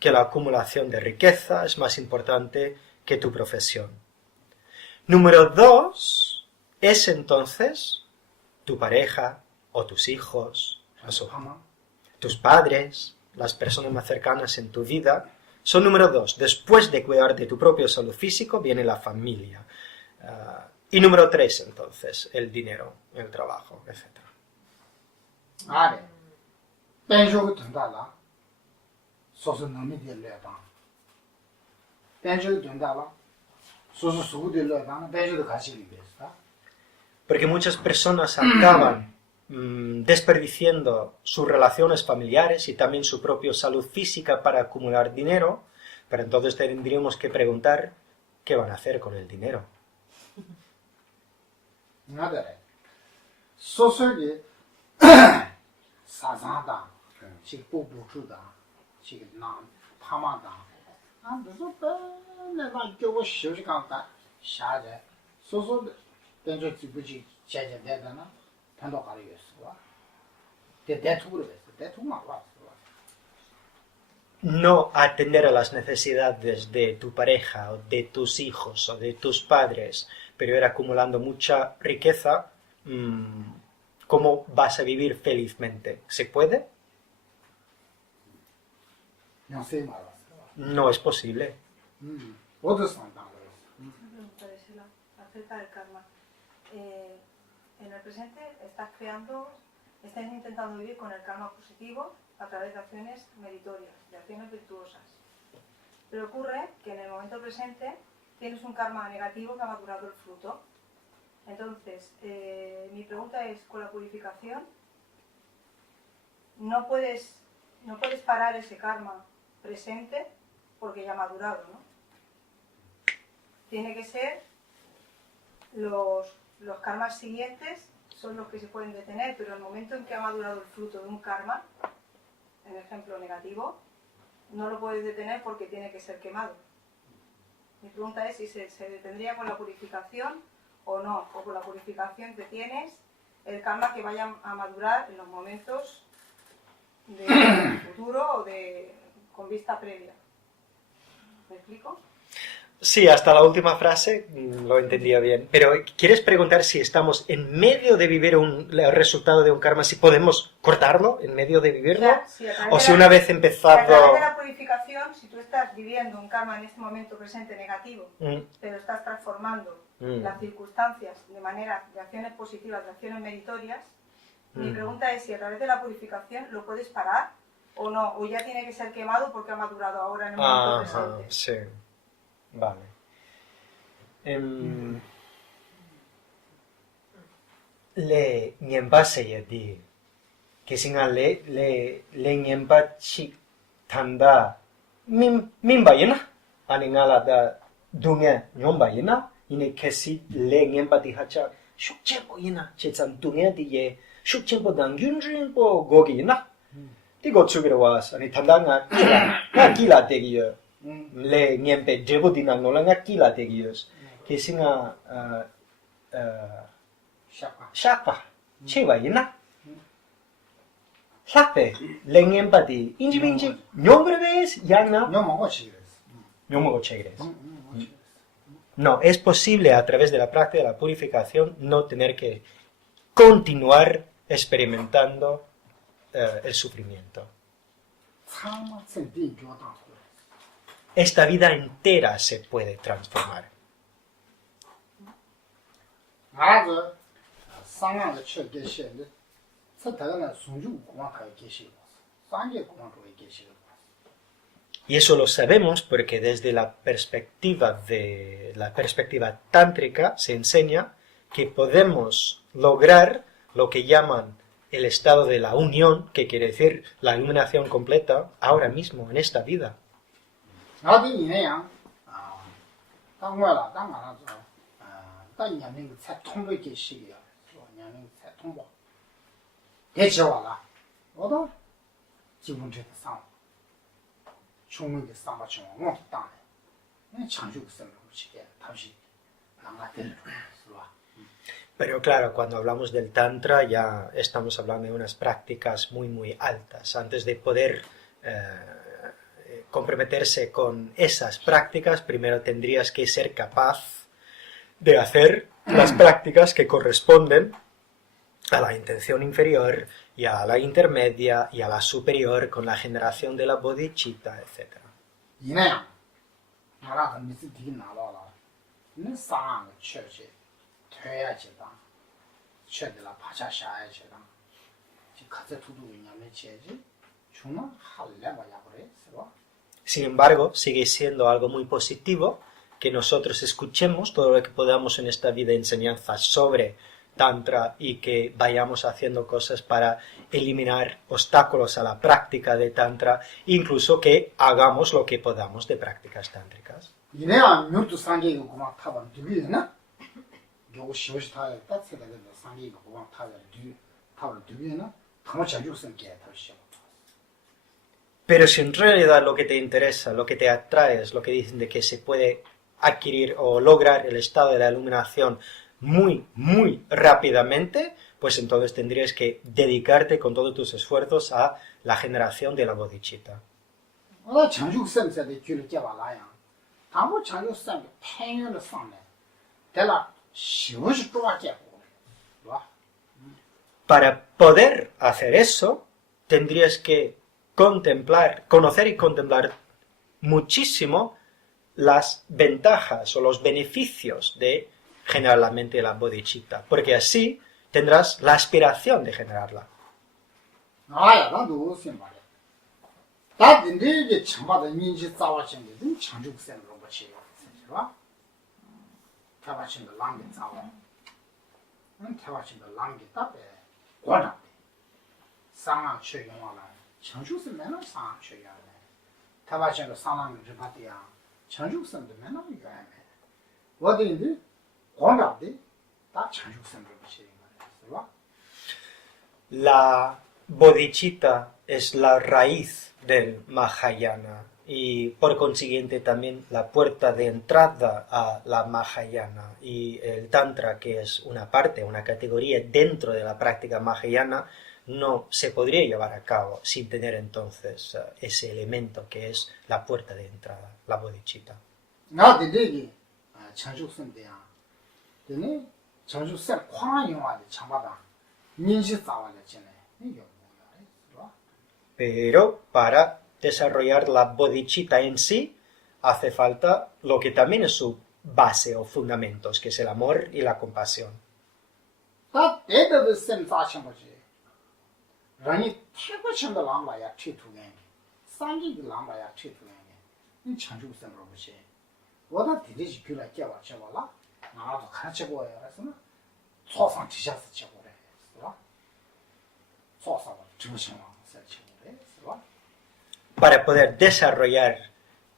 que la acumulación de riqueza, es más importante que tu profesión. Número dos es entonces tu pareja o tus hijos, tus padres, las personas más cercanas en tu vida, son número dos. Después de cuidar de tu propio salud físico, viene la familia. Y número tres, entonces, el dinero, el trabajo, etc. Vale. 뺀줄이 된다라. 소소 남이 될래다. 뺀줄이 된다라. 소소 수고 될래다. 뺀줄도 같이 있겠다. Porque muchas personas acaban desperdiciando sus relaciones familiares y también su propia salud física para acumular dinero, pero entonces tendríamos que preguntar qué van a hacer con el dinero. Nada. 소소게 사자다. 식부부주다. 식나 파마다. 아, 무슨 내가 저거 쉬지간다. 샤제. 소소 뺀줄 지부지 제제되잖아. tanto carioso, No atender a las necesidades de tu pareja o de tus hijos o de tus padres, pero ir acumulando mucha riqueza, ¿cómo vas a vivir felizmente? ¿Se puede? No es posible. Acerca del karma. en el presente estás intentando vivir con el karma positivo a través de acciones meritorias, de acciones virtuosas. Pero ocurre que en el momento presente tienes un karma negativo que ha madurado el fruto. Entonces, mi pregunta es, con la purificación, no puedes parar ese karma presente porque ya ha madurado, ¿no? Tiene que ser los karmas siguientes son los que se pueden detener, pero el momento en que ha madurado el fruto de un karma, en ejemplo negativo, no lo puedes detener porque tiene que ser quemado. Mi pregunta es si se detendría con la purificación o no, o con la purificación detienes el karma que vaya a madurar en los momentos de futuro o con vista previa. ¿Me explico? Sí, hasta la última frase lo entendía bien. Pero ¿quieres preguntar si estamos en medio de vivir el resultado de un karma, si podemos cortarlo en medio de vivirlo? O si una vez empezado... A través de la purificación, si tú estás viviendo un karma en este momento presente negativo, pero estás transformando las circunstancias de acciones positivas, de acciones meritorias, mi pregunta es si a través de la purificación lo puedes parar o no, o ya tiene que ser quemado porque ha madurado ahora en el momento presente. Sí. Vale. Le nyemba seye di kesinga le nyemba chi tanda mimba yena ani ngala da dunge nyomba yena ine kesi le nyemba di hacha shukchembo yena chetsam dunge di ye shukchembo dangyunjimbo gogi yena di gotsugiro was ani tanda nga gila tegiyo le nyembe devo di nangola nga kila tegios que singa shapa chewa yina lape le nyemba di inji nyombrevez yana nyomogo chegres. No, es posible a través de la práctica de la purificación no tener que continuar experimentando el sufrimiento. Esta vida entera se puede transformar. Y eso lo sabemos porque desde la perspectiva tántrica se enseña que podemos lograr lo que llaman el estado de la unión, que quiere decir la iluminación completa, ahora mismo, en esta vida. Pero claro, cuando hablamos del Tantra ya estamos hablando de unas prácticas muy, muy altas. Antes de poder comprometerse con esas prácticas, primero tendrías que ser capaz de hacer las prácticas que corresponden a la intención inferior y a la intermedia y a la superior con la generación de la bodhicitta, etc. Sin embargo, sigue siendo algo muy positivo que nosotros escuchemos todo lo que podamos en esta vida, enseñanzas sobre Tantra, y que vayamos haciendo cosas para eliminar obstáculos a la práctica de Tantra, incluso que hagamos lo que podamos de prácticas tántricas. Pero si en realidad lo que te interesa, lo que te atrae es lo que dicen de que se puede adquirir o lograr el estado de la iluminación muy, muy rápidamente, pues entonces tendrías que dedicarte con todos tus esfuerzos a la generación de la bodhicitta. Para poder hacer eso, tendrías que conocer y contemplar muchísimo las ventajas o los beneficios de generar la mente de la bodhicitta, porque así tendrás la aspiración de generarla. 아야 나도 생각해. 다 근데 참마다 민지 자와신데 좀 창조성으로 같이 생각해. 타바신도 랑게 자와. 타바신도 랑게 답에 관합. 상황 최용화라. 창조성면은 상황 최용화. 타바신도 상황을 접하디야. 창조성도 면은 요야매. 어디인데 관합데 다 창조성으로 같이 생각해. La bodhicitta es la raíz del Mahayana y por consiguiente también la puerta de entrada a la Mahayana, y el Tantra, que es una parte, una categoría dentro de la práctica Mahayana, no se podría llevar a cabo sin tener entonces ese elemento que es la puerta de entrada, la bodhicitta. Pero para desarrollar la bodhicitta en sí hace falta lo que también es su base o fundamentos, que es el amor y la compasión. Para poder desarrollar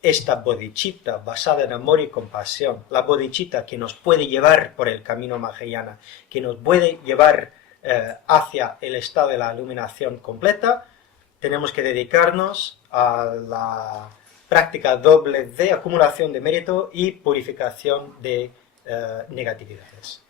esta bodhicitta basada en amor y compasión, la bodhicitta que nos puede llevar por el camino Mahayana, que nos puede llevar hacia el estado de la iluminación completa, tenemos que dedicarnos a la práctica doble de acumulación de mérito y purificación de negatividades.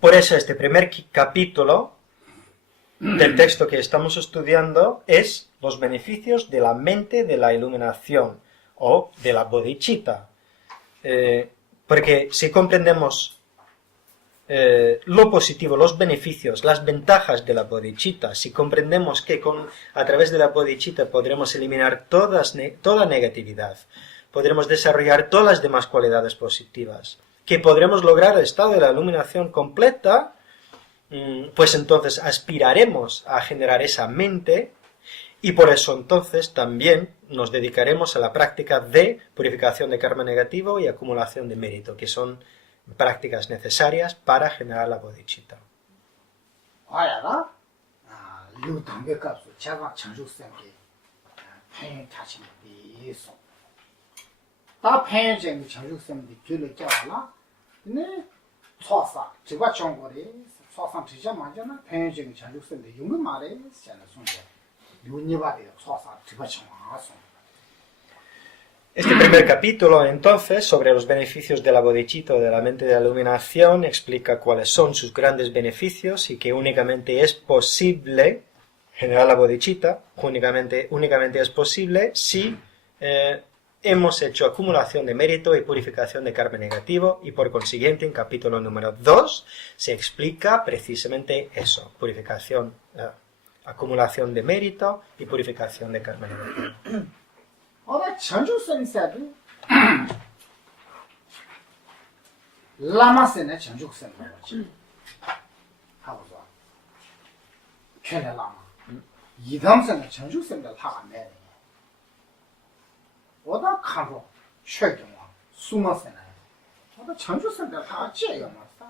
Por eso este primer capítulo del texto que estamos estudiando es los beneficios de la mente de la iluminación o de la bodhicitta. Porque si comprendemos lo positivo, los beneficios, las ventajas de la bodhicitta, si comprendemos que a través de la bodhicitta podremos eliminar toda negatividad, podremos desarrollar todas las demás cualidades positivas, que podremos lograr el estado de la iluminación completa, pues entonces aspiraremos a generar esa mente, y por eso entonces también nos dedicaremos a la práctica de purificación de karma negativo y acumulación de mérito, que son prácticas necesarias para generar la bodhicitta. Este primer capítulo, entonces, sobre los beneficios de la bodhicitta o de la mente de la iluminación, explica cuáles son sus grandes beneficios y que únicamente es posible generar la bodhicitta, únicamente es posible si hemos hecho acumulación de mérito y purificación de karma negativo, y por consiguiente en capítulo número 2 se explica precisamente eso, purificación, acumulación de mérito y purificación de karma negativo. Ahora, chanchu sensei, lama sene chanchu sensei, habuzo, kene lama, yidam sene chanchu sensei laga meri. Oda kanro, shögyongwa, suma sene, oda chanchu sensei laga jeyongwa sa.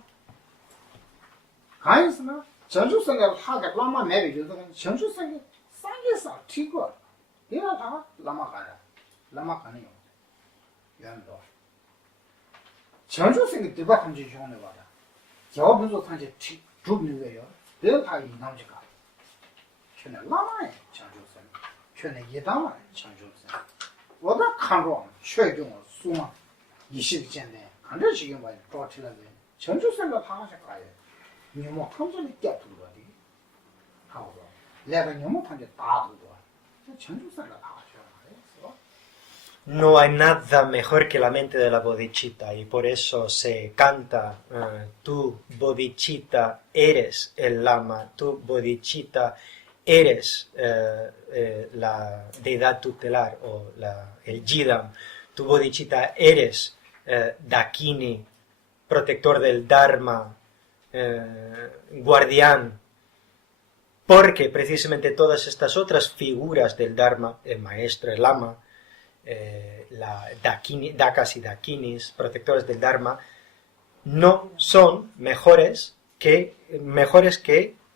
Kayisina, chanchu sensei laga lama meri yuzo, chanchu sensei sange sa tigwa, ira laga lama gaya. lama 가는 요. 연도. 전주생이 대박 한지 좋네 봐라. 저분도 단지 죽는 거예요. 내가 이 남자가 전에 라마에 장주선, 전에 예담에 장주선. 어다 칸로 최종 수마 20전에 간절 지금 봐 도틀라게 전주선가 하나씩 가요. 너무 탐전이 깨뜨려 버리. 하고 내가 너무 탐전 다 두고 전주선가 하셔. No hay nada mejor que la mente de la bodhicitta y por eso se canta tú bodhicitta eres el lama, tú bodhicitta eres la deidad tutelar o el Jidam, tú bodhicitta eres Dakini, protector del Dharma, guardián, porque precisamente todas estas otras figuras del Dharma, el maestro, el lama, Dakas y Dakinis, protectores del Dharma, no son mejores que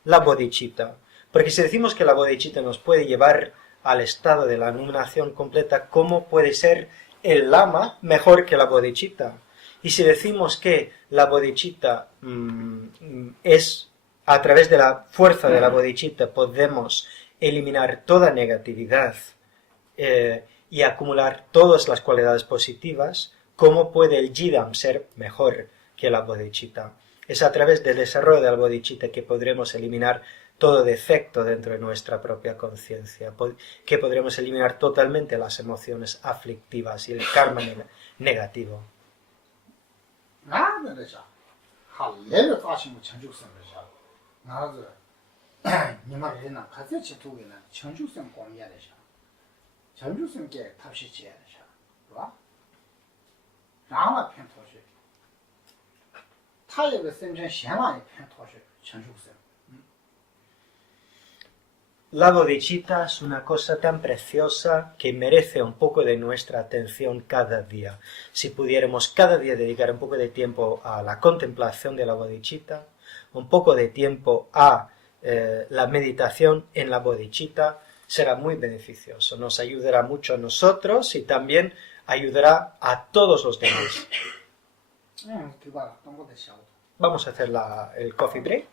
la bodhicitta. Porque si decimos que la bodhicitta nos puede llevar al estado de la iluminación completa, ¿cómo puede ser el lama mejor que la bodhicitta? Y si decimos que la bodhicitta es, a través de la fuerza de la bodhicitta, podemos eliminar toda negatividad, y acumular todas las cualidades positivas, ¿cómo puede el Jidam ser mejor que la bodhicitta? Es a través del desarrollo de la bodhicitta que podremos eliminar todo defecto dentro de nuestra propia conciencia, que podremos eliminar totalmente las emociones aflictivas y el karma negativo. 전주성계 탑시 지혜하셔. 봐. 라마 편토시. 타입의 생전 현황의 편토시 전주성. La bodhicitta es una cosa tan preciosa que merece un poco de nuestra atención cada día. Si pudiéramos cada día dedicar un poco de tiempo a la contemplación de la bodhicitta, un poco de tiempo a la meditación en la bodhicitta, será muy beneficioso. Nos ayudará mucho a nosotros y también ayudará a todos los demás. Vamos a hacer el coffee break.